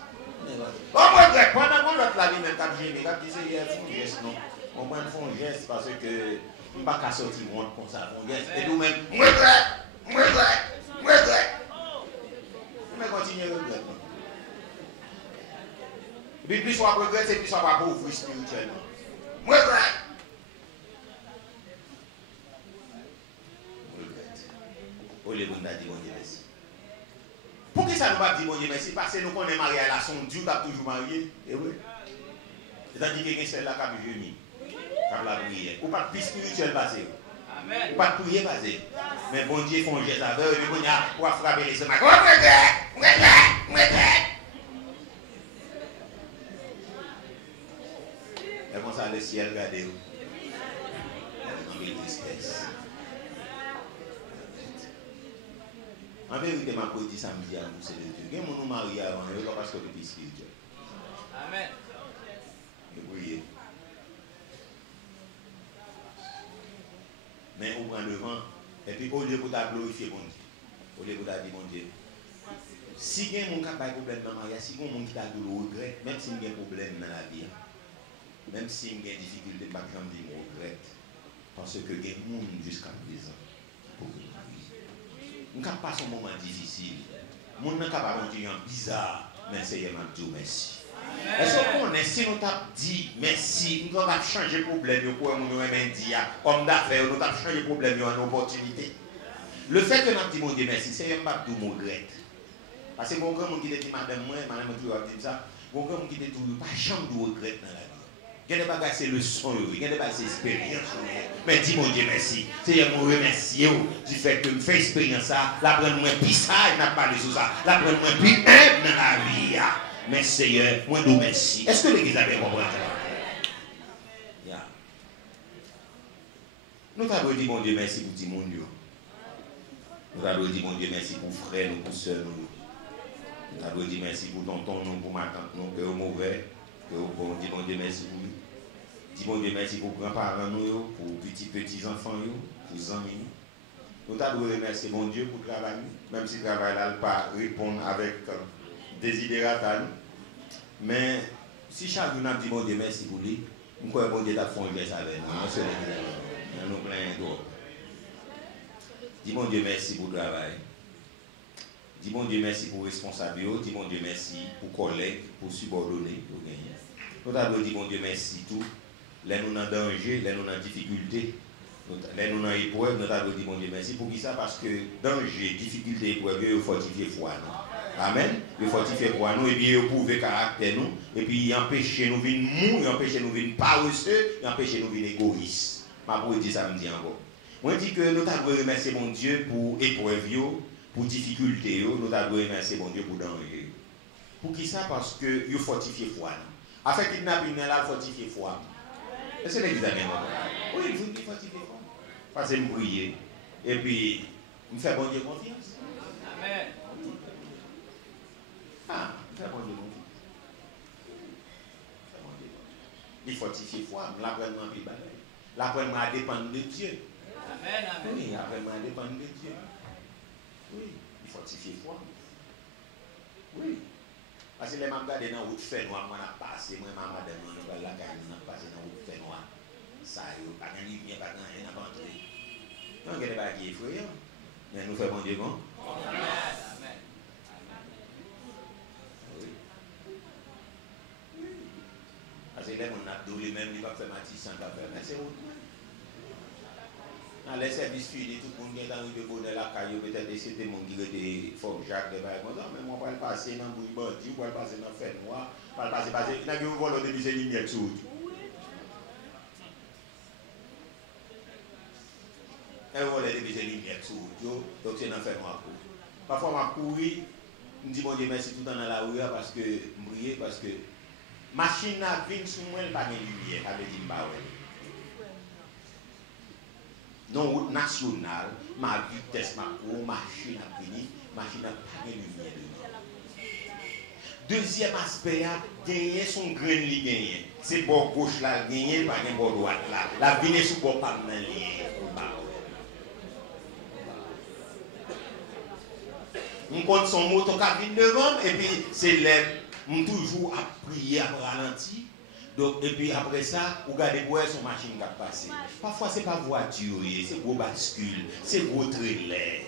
Oh, je regrette. Pendant qu'on l'autre la vie, même quand j'ai mis, quand je disais, il faut un geste, non. On prend un geste parce que je ne peux pas sortir honte comme ça, un geste. Et nous-mêmes, je regrette, je regrette, je regrette. Mais continuez à regretter. Et puis, plus on regrette, c'est plus on va pauvre spirituellement. Je regrette. Au lieu de dire bon Dieu merci. Pour qui ça nous va dire bon Dieu merci? Parce que nous connaissons mariés à la son Dieu qui a toujours marié. Et oui. C'est-à-dire que quelqu'un là qui a jeûné, qui a la prière. Ou pas de plus spirituel basé. Ou pas de prière basé. Mais bon Dieu font un geste avec eux, et puis on va frapper les hommes. Et comme ça, le ciel regardez-vous. Dans les tristesses. En vérité, ma poésie samedi à vous, c'est le Dieu. Il y a mon mari avant, il n'y a pas parce que le spirituel. Amen. Et priez. Mais on prend devant. Et puis au lieu de glorifier mon Dieu, au lieu de dire mon Dieu, si il y a un problème dans le mariage, si il y a un qui a de regret, même si il y a un problème dans la vie, même si il y a des difficultés, je ne dis pas regrette. Parce que il y a un monde jusqu'à présent. Nous ne pas un moment difficile. Nous ne pas un moment bizarre, mais c'est un Dieu merci. Est-ce qu'on est, si nous avons dit merci, nous avons changé le problème pour nous dire, homme d'affaires, nous avons changé le problème en opportunité. Le fait que nous avons dit mon Dieu merci, c'est un peu de regrette. Parce que mon grand monde qui dit madame, madame dit ça, mon grand monde qui dit tout, pas jamais de regret dans la vie. Il y a des bagages, c'est le son, il y a des bagages, c'est l'expérience. Mais dis mon Dieu merci. C'est un remercier du fait que je fais expérience, la prendre moins pissage, n'a pas parlé sur ça, la prendre moins plus aide dans la vie. Mais Seigneur, moi nous merci. Est-ce que l'église a bien compris ça? Nous avons dit mon Dieu merci pour tout le monde. Nous avons dit mon Dieu merci pour frère, nous, pour soeur, nous. Nous avons dit merci pour tonton, nous, pour ma tante, nous, que vous mauvais, que vous dit mon Dieu merci pour nous. Dis mon Dieu merci pour grands-parents, nous, pour petits-enfants, pour les amis. Nous avons remercié mon Dieu pour le travail, même si le travail là pas répondre avec désidératal. Mais si chaque jour nous dit mon Dieu merci pour lui, nous croyons que mon Dieu a fait un geste avec nous. Nous plein d'autres. Dis mon Dieu merci pour le travail. Dis mon Dieu merci pour responsabilité. Dis mon Dieu merci pour collègues, pour subordonnés. Nous avons dit mon Dieu merci tout. Là nous dans danger, là nous dans difficulté, là nous dans épreuve, nous avons dit mon Dieu merci. Pour qui ça? Parce que danger, difficulté, épreuve, il faut fortifier foi nous. Amen. Il faut fortifier foi nous et puis il faut prouver caractère nous et puis empêcher nous de mou, empêcher nous de paresseux, empêcher nous de égoïstes. Ma pour dire ça me dit encore. Moi je dis que nous avons remercié mon Dieu pour épreuve, pour difficulté, nous avons remercié mon Dieu pour danger. Pour qui ça? Parce que il faut fortifier foi nous. Afin kidnapping là, il faut fortifier foi. Est-ce que l'église a bien compris? Oui, il faut fortifier foi. Parce que je prie et puis je fais bon Dieu confiance. Amen. Ah, je fais bon Dieu confiance. Il faut fortifier foi, l'apprendre à dépendre de Dieu. Oui, après moi, dépend de Dieu. Oui, il fortifie foi. Oui. Parce que les gens regardent dans la route fait noir, moi, je passé, moi, madame, on va la gagne, on a passé dans la route fait noir. Ça, il n'y a pas de lumière, pas de rien à entrer. Non, il n'y a pas qui est effrayant. Mais nous faisons Dieu bon. Amen. Oui. Parce que les gens ont les mêmes, ils ne peuvent pas faire Matissan, ils ne peuvent pas faire. Mais c'est autre. Dans les services finis, tout le monde est dans le bonheur, la caillou, peut-être c'était mon qui était fort Jacques, mais moi, je vais passer dans le bouille bandit, je vais passer dans le fait noir, je vais passer, il y a un vol de mise lumière sur. Un vol de mise lumière sur, donc c'est dans le fait noir. Parfois, je courir, je dis bon Dieu merci tout le temps dans la rue parce que je brille, parce que machine à venir sur moi, elle n'a pas de lumière, elle dit bah ouais. Non, route nationale, ma vitesse, ma cour, machine à venir, machine à pas de lumière dedans. Deuxième aspect, gagner son grain li gagner. C'est bord gauche là, gagner, pas de bord droite là. La venir sous bord pas de lien. On compte son moto qui vient devant, et puis c'est l'air. On toujours à prier, à ralentir. Donc, et puis après ça, vous regardez où est son machine qui a passé. Parfois, ce n'est pas voiture, c'est gros bascule, c'est gros trailer.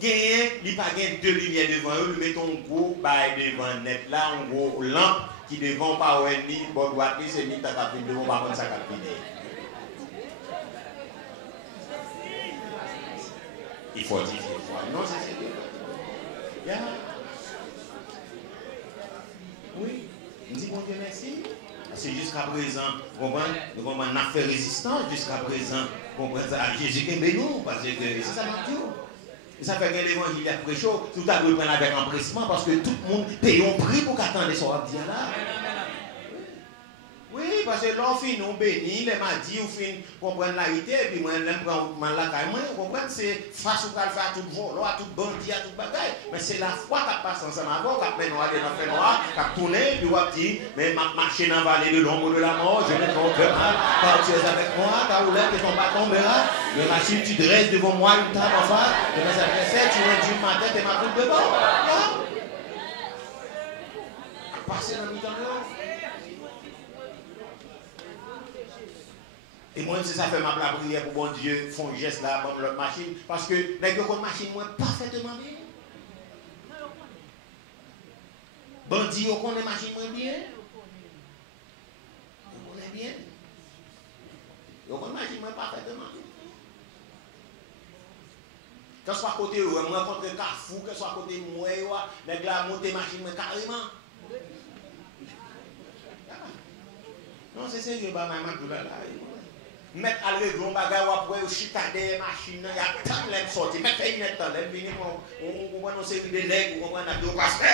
Gagné, il n'y a pas deux lumières devant eux, nous mettons un gros bail devant net là, un gros lampe qui devant pas ouais ni bon droite ni c'est ni ta capine devant pas comme ça capine. Il faut dire non c'est yeah. Oui, on dit bon Dieu merci. C'est jusqu'à présent, on a fait résistance jusqu'à présent. Jésus qui est béni, parce que c'est ça Mathieu. Et ça fait que l'évangile est prêché, tout à l'heure prendre avec empressement parce que tout le monde paye un prix pour qu'attendre ce qu'on dit là. Oui, parce que l'on finit, on bénit, les m'a dit, on finit, on prend la idée, et puis moi, je prends la caille, on comprend, c'est face au calfe à tout vol, à tout bandit, à tout bagaille. Mais c'est la foi qui passe ensemble avant, qui fait noir, qui fait noir, qui tourne, puis on dit, mais marcher dans la vallée de l'ombre de la mort, je ne compte mal, car tu es avec moi, ta roulette et ton bâton verra, le machine, tu dresses devant moi une table en face, et mes adversaires, tu réduis ma tête et ma coupe devant. Passer dans le temps là. Et moi, c'est ça fait ma prière pour bon Dieu, font geste là, comme l'autre machine, parce que les gens qui machine, moi, parfaitement bien. Bandit, on connaît machine moins bien. On connaît bien. On connaît machine moins parfaitement bien. Que ce soit à côté de moi, contre Carrefour, que ce soit à côté de moi, les gens montent machine moins carrément. Non, c'est sérieux, bah, maman, tout là. Mettre à l'église, on bagaille après, au chicadé, machine, il y a tant de sorties. Mettre une nette, on voit nos séries de nègres, on voit un avion passer.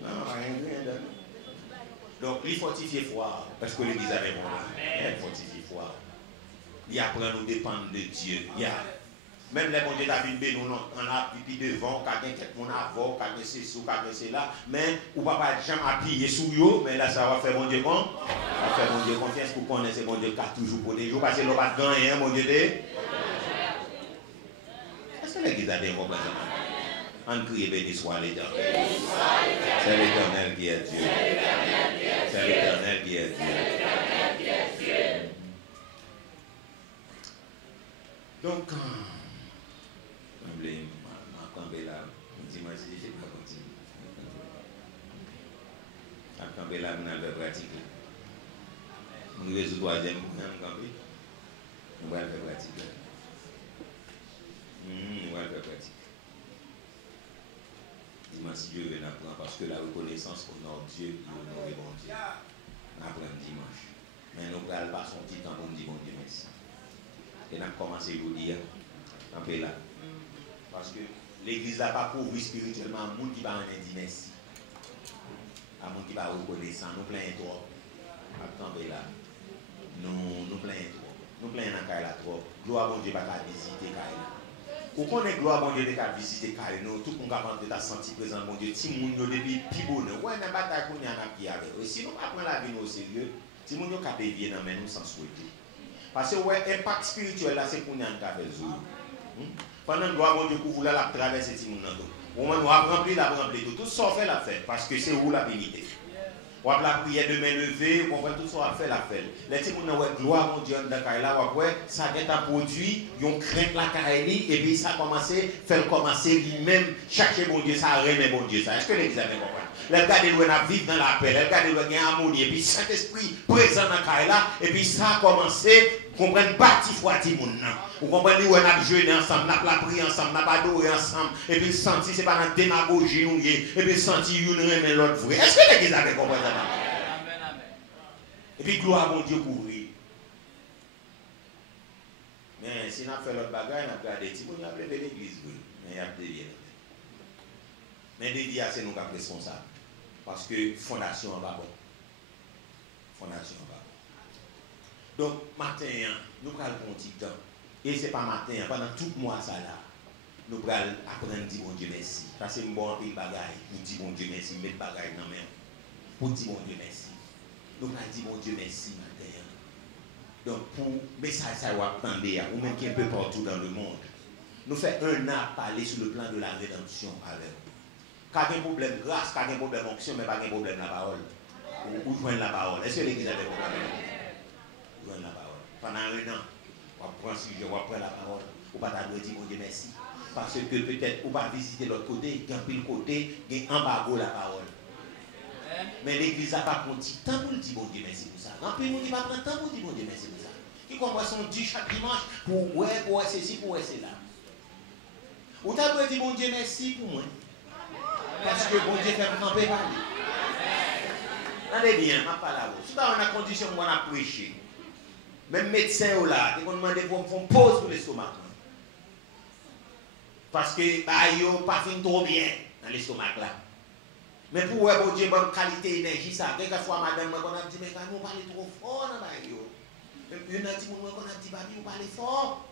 Non, rien de. Donc, il fortifie foi, parce que l'église avait bon. Il fortifie foi. Il apprend à nous dépendre de Dieu. Même les bons Dieu d'habitude, nous on a pipi devant, quelqu'un qui mon avant, quelqu'un c'est sous, quelqu'un c'est là, mais ou pas jamais appuyer sur eux, mais là ça va faire mon Dieu bon. Ça va faire mon Dieu confiance pour connaître mon Dieu qui a toujours pour les jours, parce que l'on va gagner, mon Dieu. Est-ce que l'église a des problèmes? On crie béni soit l'Éternel. C'est l'Éternel qui est Dieu. C'est l'Éternel qui est Dieu. Donc, ma campé là, dimanche, je n'ai pas continué. Ma campé là, on avait pratiqué. On est au troisième, on a campé. On va le faire pratiquer. On va le faire pratiquer. Dimanche, Dieu veut apprendre parce que la reconnaissance qu'on a en Dieu, nous honorer mon Dieu. On apprend dimanche. Mais nous allons passer un petit temps pour nous dire bon Dieu merci. Et on a commencé à dire, campé là. Parce que l'église n'a pas pauvre spirituellement à monde qui va en merci. À monde qui va reconnaissant. Nous plaignons trop. À camper là. Nous plaignons trop. Nous plaignons dans la trop. Gloire à mon Dieu, pas qu'à visiter. Ou qu'on est gloire, mon Dieu, de visiter Kaino, tout le monde a senti présent, mon Dieu, si mon Dieu depuis plus bonheur. Ouais, mais bataille qu'on y a qui avec. Si nous apprenons la vie au sérieux, si mon Dieu a dévié dans nous sans souhaiter. Parce que ouais, impact spirituel là, c'est qu'on y a un café. Pendant que gloire, mon Dieu, pour vous là, la traverser si mon Dieu. Au moment où on a rempli tout ça fait la fête, parce que c'est où la bénité. On a la prière de main levée, on voit tout ça, on fait la fête. Les petits gens ont gloire, mon Dieu, dans la caille là, ça a produit, ils ont craint la caille, et puis ça a commencé, faire commencer lui-même, chercher mon Dieu, ça remet mon Dieu. Est-ce que l'église avez compris? Les gars doivent vivre dans la paix, les gars doivent gagner harmonie, et puis Saint-Esprit présent dans la caille là, et puis ça a commencé, comprendre, bâtir foi du monde. Vous comprenez, on a jeûné ensemble, on a prié ensemble, on a adoré ensemble, et puis senti, c'est pas dans la démagogie, et puis senti, une remet l'autre vrai. Est-ce que l'église avait compris ça? Et puis gloire à mon Dieu couvrir. Mais si on a fait l'autre bagaille, on a gardé des petits, on a appelé l'église, mais il y a des liens. Mais des liens, c'est nous qui sommes responsables. Parce que fondation va bon. Fondation va bon. Donc, matin, nous allons un petit temps. Et ce n'est pas matin, pendant tout le mois, ça là. Nous allons apprendre à dire mon Dieu merci. Parce que c'est un bon bagaille pour dire mon Dieu merci, mettre bagaille dans la main. Pour dire mon Dieu merci. Nous allons dire mon Dieu merci matin. Donc, pour message ça va attendre, ou même qui est un peu partout dans le monde, nous faisons un an à parler sur le plan de la rédemption avec vous. Quand il y a un problème grâce, quand il y a un problème onction, mais pas un problème la parole. Ou joindre la parole. Est-ce que l'église a des problèmes? Joindre la parole. Pendant un an, on prend sujet, on prend la parole. On va dire mon Dieu merci. Parce que peut-être on va visiter l'autre côté, il y a un pile côté, il y a un embargo la parole. Mais l'église n'a pas pris temps pour dire bon Dieu merci pour ça. En plus, on ne va pas prendre temps pour dire bon Dieu merci pour ça. Qui comprend son Dieu chaque dimanche pour ceci, pour cela. Ou t'as dit bon Dieu merci pour moi. Parce que bon Dieu fait camper par lui. Allez bien, ma parole. Si on a une condition où on a prêché, même médecin là, ils vont demander pour faire une pause pour l'estomac. Parce que bah, ils n'ont pas fait trop bien dans l'estomac là. Mais pour voir bon Dieu, bonne qualité d'énergie, ça, quelquefois madame, on a dit, mais nous parlons trop fort dans la vie. Une a dit, on a dit, babi, vous parlez fort.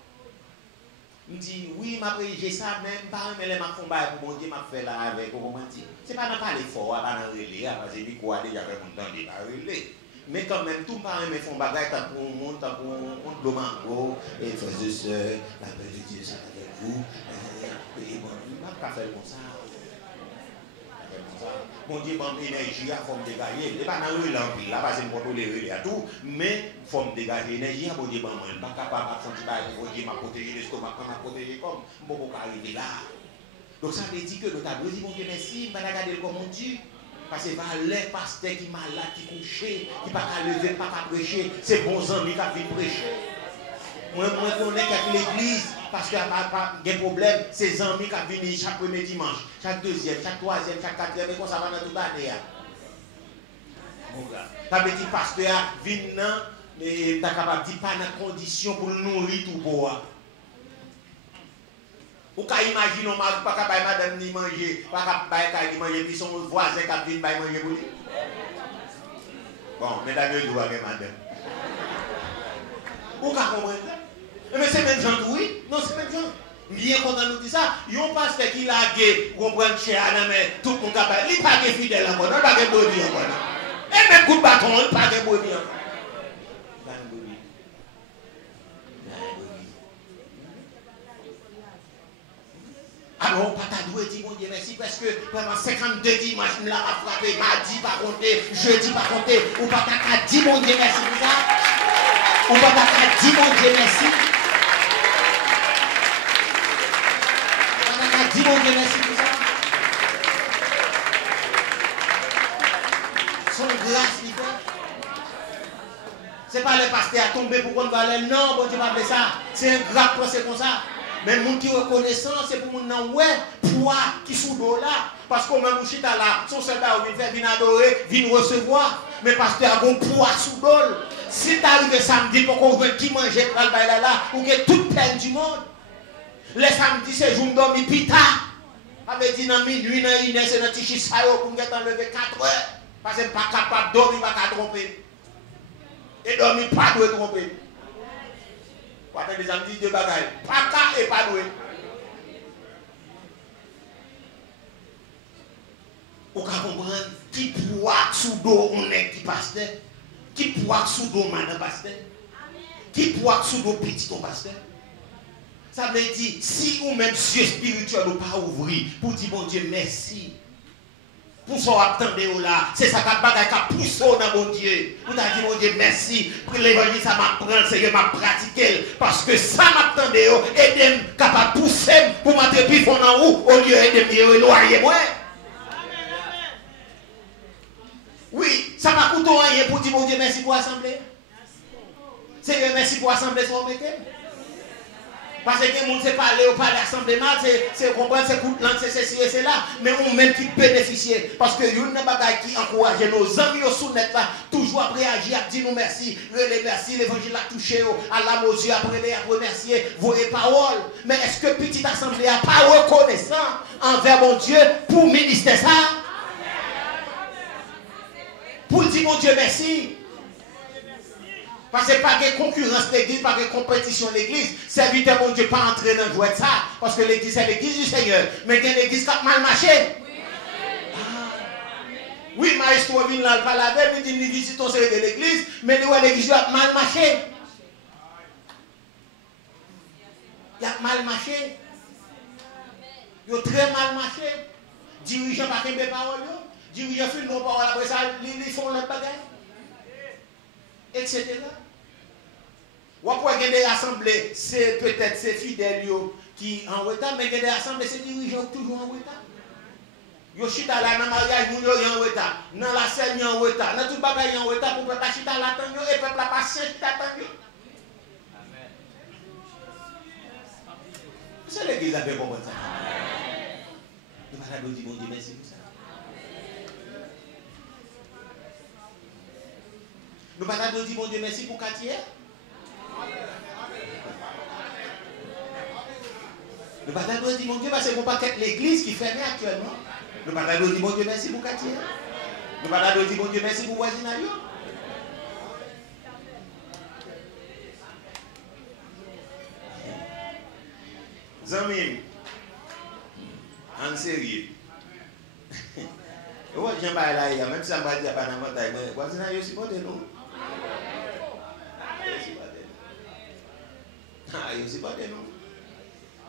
Je dis, oui, j'ai ça, même pas, mais les m'a fait pour bon Dieu, m'a fait là avec, comment dire. C'est pas dans parler fort, pas dans relais, parce que quoi, déjà, fait mon temps de relais. Mais quand même, tout le monde me font bagaille, t'as pour un monde, t'as pour un de mango, et frères et sœurs, la paix de Dieu, ça avec vous. Et bon, il m'a pas fait comme ça. Mon Dieu, mon énergie, il faut me dégager. Il n'est pas dans le relais, là, parce que je ne peux pas les relais à tout, mais il faut me dégager l'énergie. Mon Dieu, je ne suis pas capable de faire mon Dieu, m'a protégé l'estomac, m'a protégé comme, je ne peux pas arriver là. Donc ça veut dire que nous avons dit, mon Dieu, merci, je vais regarder comme mon Dieu. Parce que les pasteurs qui sont malades, qui couchent, qui ne peuvent pas lever, pas prêcher, c'est bons amis qui viennent prêcher. Moi, je connais l'église. Parce qu'il y a des problèmes, ces amis qui viennent chaque premier dimanche, chaque deuxième, chaque troisième, chaque quatrième, et qu'on s'en va dans toute l'année. Ça veut dire pasteur vient, mais tu es capable de dire pas dans condition pour nourrir tout bois. Ou quand imagine, on ne peut pas madame ni manger, pas capable de manger, puis son voisin qui vient manger pour lui. Bon, mesdames, je dois madame. Ou quand comprendre? Mais c'est même gens, oui. Non, c'est même gens. Bien content nous dire ça. Il y a un pasteur qui l'a gué, comprendre chez Adam, mais tout le monde a pas. Il n'est pas fidèle encore, il n'est pas body encore. Et même coup de bâton, il n'est pas body encore. Alors, on pas t'adouer, dit mon Dieu, merci, parce que pendant 52 dimanches, je l'ai frappé, mardi pas compter, jeudi pas compter, ou pas t'as dit mon Dieu, merci pour ça. Ou pas t'as dit mon Dieu, merci. Dis mon Dieu merci pour ça. Son grâce, il fait. Ce n'est pas le pasteur à tomber pour qu'on va aller. Non, bon Dieu va faire ça. C'est un grave procès comme ça. Mais le monde qui reconnaissant, c'est pour mon ouais, poids qui sous l'eau là. Parce qu'on même chita là, son soldat vient faire, vient adorer, vient recevoir. Mais pasteur a un poids sous l'eau. Si tu arrives samedi pour qu'on veut qui manger pour le bail là, ou que toute peine du monde. Les samedis, c'est jour dormi pita. Avec dit dans minuit, dans une heure, c'est dans Tichi Sayo pour nous enlever 4 heures. Parce que je ne suis pas capable de dormir, pas de tromper. Et dormir, pas de tromper. Quand des amis disent de bagaille, pas qu'à et pas doué. On peut comprendre qui pourra sous dos on est qui pasteur, qui pourra sous dos madame pasteur, qui pourra sous dos petit ton pasteur. Ça veut dire, si ou même yeux spirituels ou pas ouvrir pour dire bon Dieu merci. Pour ça, attendez là, c'est ça qui a poussé dans mon Dieu. Pour dire mon Dieu merci. Pour l'évangile, ça m'apprend, c'est que m'a pratiqué. Parce que ça m'attendait, aidez-moi capable de pousser pour m'attraper plus fond en haut, au lieu de me éloigner moi. Oui, ça m'a coûté rien pour dire mon Dieu merci pour l'assemblée. C'est que merci pour l'assemblée, ça va mettre. Parce que les gens ne parlent pas de l'assemblement, c'est comprendre, c'est coup de langue, c'est ceci et c'est là. Mais on même qui bénéficier. Parce que nous avons qui encourage nos amis au sous-net là, toujours après agir, dire nous merci, les merci, l'évangile a touché, à la mesure, après les remercier, vos paroles. Mais est-ce que petite assemblée n'a pas reconnaissant envers mon Dieu pour ministrer ça? Pour dire mon Dieu merci. Parce que pas de concurrence l'église, pas de compétition l'église. Serviteur mon Dieu pas entrer dans le jouet de ça. Parce que l'église c'est l'église du Seigneur. Mais il y a l'église qui a mal marché. Oui, maestro vient là, pas la veille, il dit il visite ton serviteur de l'église, mais l'église a mal marché. Il a mal marché. Il a très mal marché. Dirigeants pas de parole, dirigeants font nos paroles après ça, ils font leur bagage. Etc. Ou après, il y a des assemblées, c'est peut-être ces fidèles qui en retard, mais il y a des assemblées, c'est dirigeants toujours en retard. Yo chita là dans le mariage, nous sommes en retard. Dans la scène, nous sommes en retard. Dans tout le bagage, nous sommes en retard pour peuple chita l'attendre et peuple pas chita attendre. C'est l'église qui a fait comprendre ça. Nous allons dire bon Dieu merci pour ça. Nous ne pouvons pas dire bon Dieu merci pour quartier. Nous ne pouvons pas dire bon Dieu parce que nous pas l'église qui ferme actuellement. Nous ne pouvons pas dire bon Dieu merci pour quartier. Nous ne pouvons pas dire bon Dieu merci pour voisinage. Zami, en sérieux. Ouais, j'aime pas là, même si ça va dire pas dans mon taille, mais voisinage aussi pas de nous. Ah, il n'y a pas de nous.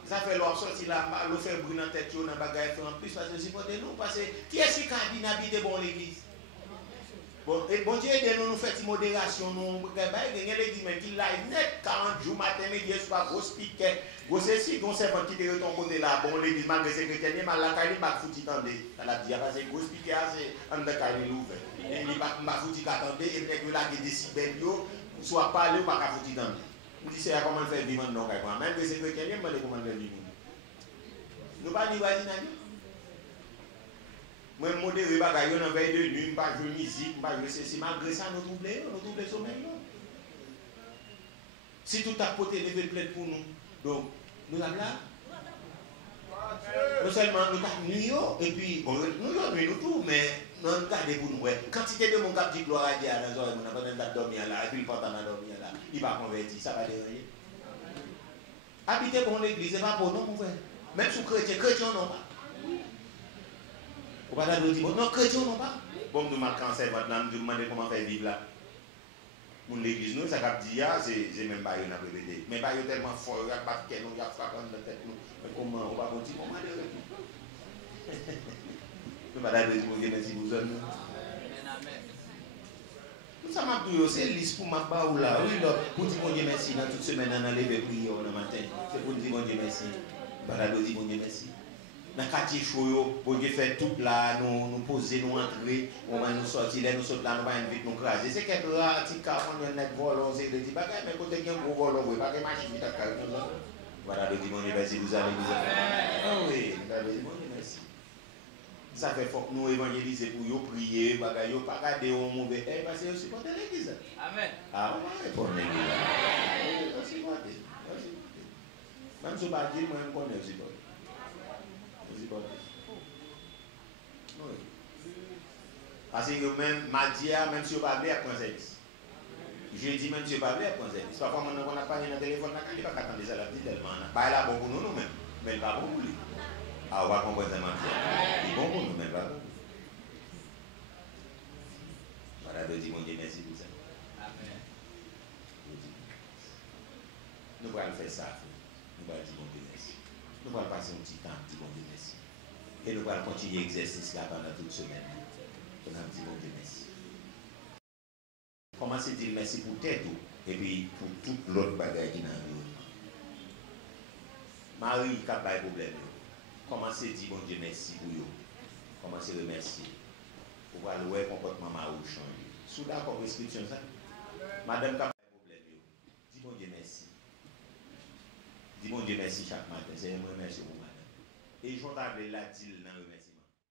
Ça fait l'or sorti là, l'eau fait brûler dans tête, dans le bagage en plus, parce que c'est pas de nous. Parce que qui est-ce qui a habité bon l'église? Bon, et bon Dieu, nous faisons une modération, nous avons l'église qui l'a net 40 jours matin, midi, soir, gros piquet, gros ceci, gros servant qui est retombé là, bon l'église, malgré secrétaire, mais la caille m'a foutu tendé. Elle a dit, parce que gros piquet, c'est en de caille l'ouvert. Et il m'a foutu attendé, et il a des décibels, soit parler ou pas foutu tendé. Je dis, c'est comment faire vivre dans le monde. Même que c'est chrétien, je me demande comment faire vivre. Nous ne parlons pas de voisinage. Moi, je modère les bagages, je ne veille de nuit, je ne pas jouer musique, je ne pas jouer ceci. Malgré ça, nous troublons le sommeil. Si tout à côté levé plein pour nous, donc, nous avons là. Non seulement nous avons mis, et puis, nous avons mis tout, mais nous avons gardé pour nous. Quantité de mon cap dit gloire à Dieu, nous avons pas dormir là, et puis il porte à dormir là. Il va convertir, ça va déranger. Habiter pour l'église, c'est pas pour nous, mon frère. Même sous chrétien, non pas. Ou pas dire, non, chrétien non pas. Bon, nous marquons en servant, nous demandons comment faire vivre là. Pour l'église, nous, ça va dire, c'est même pas une après-midi. Mais pas tellement fort, il y a pas de nous, il y a frappé dans la tête. Mais comment, on va continuer, comment aller avec nous? Nous ne pouvons pas dire, merci vous autres. Ça m'a dit, c'est liste pour ma part là. Oui, pour dire bon Dieu merci, dans toute semaine, on a levé prière le matin. C'est pour dire bon Dieu merci. Balado dit bon Dieu merci. Dans le quartier chaud, bon Dieu fait tout là, nous poser, nous entrer, on va nous sortir, là, nous sortir là, nous va vite nous craser. C'est quelque chose, petit car, on a net volant, c'est des petits bagages, mais côté qu'il y a un gros volant, vous voyez, pas de machine qui t'a carré. Balado dit bon Dieu merci, vous allez vous avez. Ah oui, balado dit bon Dieu merci. Ça fait faut que nous évangéliser pour nous prier, bagaille, pas garder au mauvais œil parce que c'est pas de l'église. Amen. Ah ouais, pour l'église. Même si on va dire, moi je connais aussi pas. Parce que même Madia, même si on va aller à point service. Je dis même si on va aller à point service. Parfois on n'a pas un téléphone, on n'a pas attendre ça tellement. Bah là bon pour nous même, mais pas pour lui. Ah, on va comprendre ça. Il est bon pour nous, mais pas pour nous. On a dit, mon Dieu, merci pour ça. Amen. Nous allons faire ça. Nous allons dire, mon Dieu, merci. Nous allons passer un petit temps, dire, mon Dieu, merci. Et nous allons continuer l'exercice là pendant toute semaine. On a dit, mon Dieu, merci. Commencez à dire merci pour tête et puis pour toute l'autre bagaille qui est dans le monde. Marie, qui a pas de problème. Commencez à dire, mon Dieu, merci pour vous. Commencez à remercier. Pour voir le comportement Marie changer. Sous d'accord avec l'inscription, ça? Madame, qui a pas de problème. Dis, mon Dieu, merci. Dis, mon Dieu, merci chaque matin. C'est un remerciement, madame. Et je vais la dire dans le remerciement.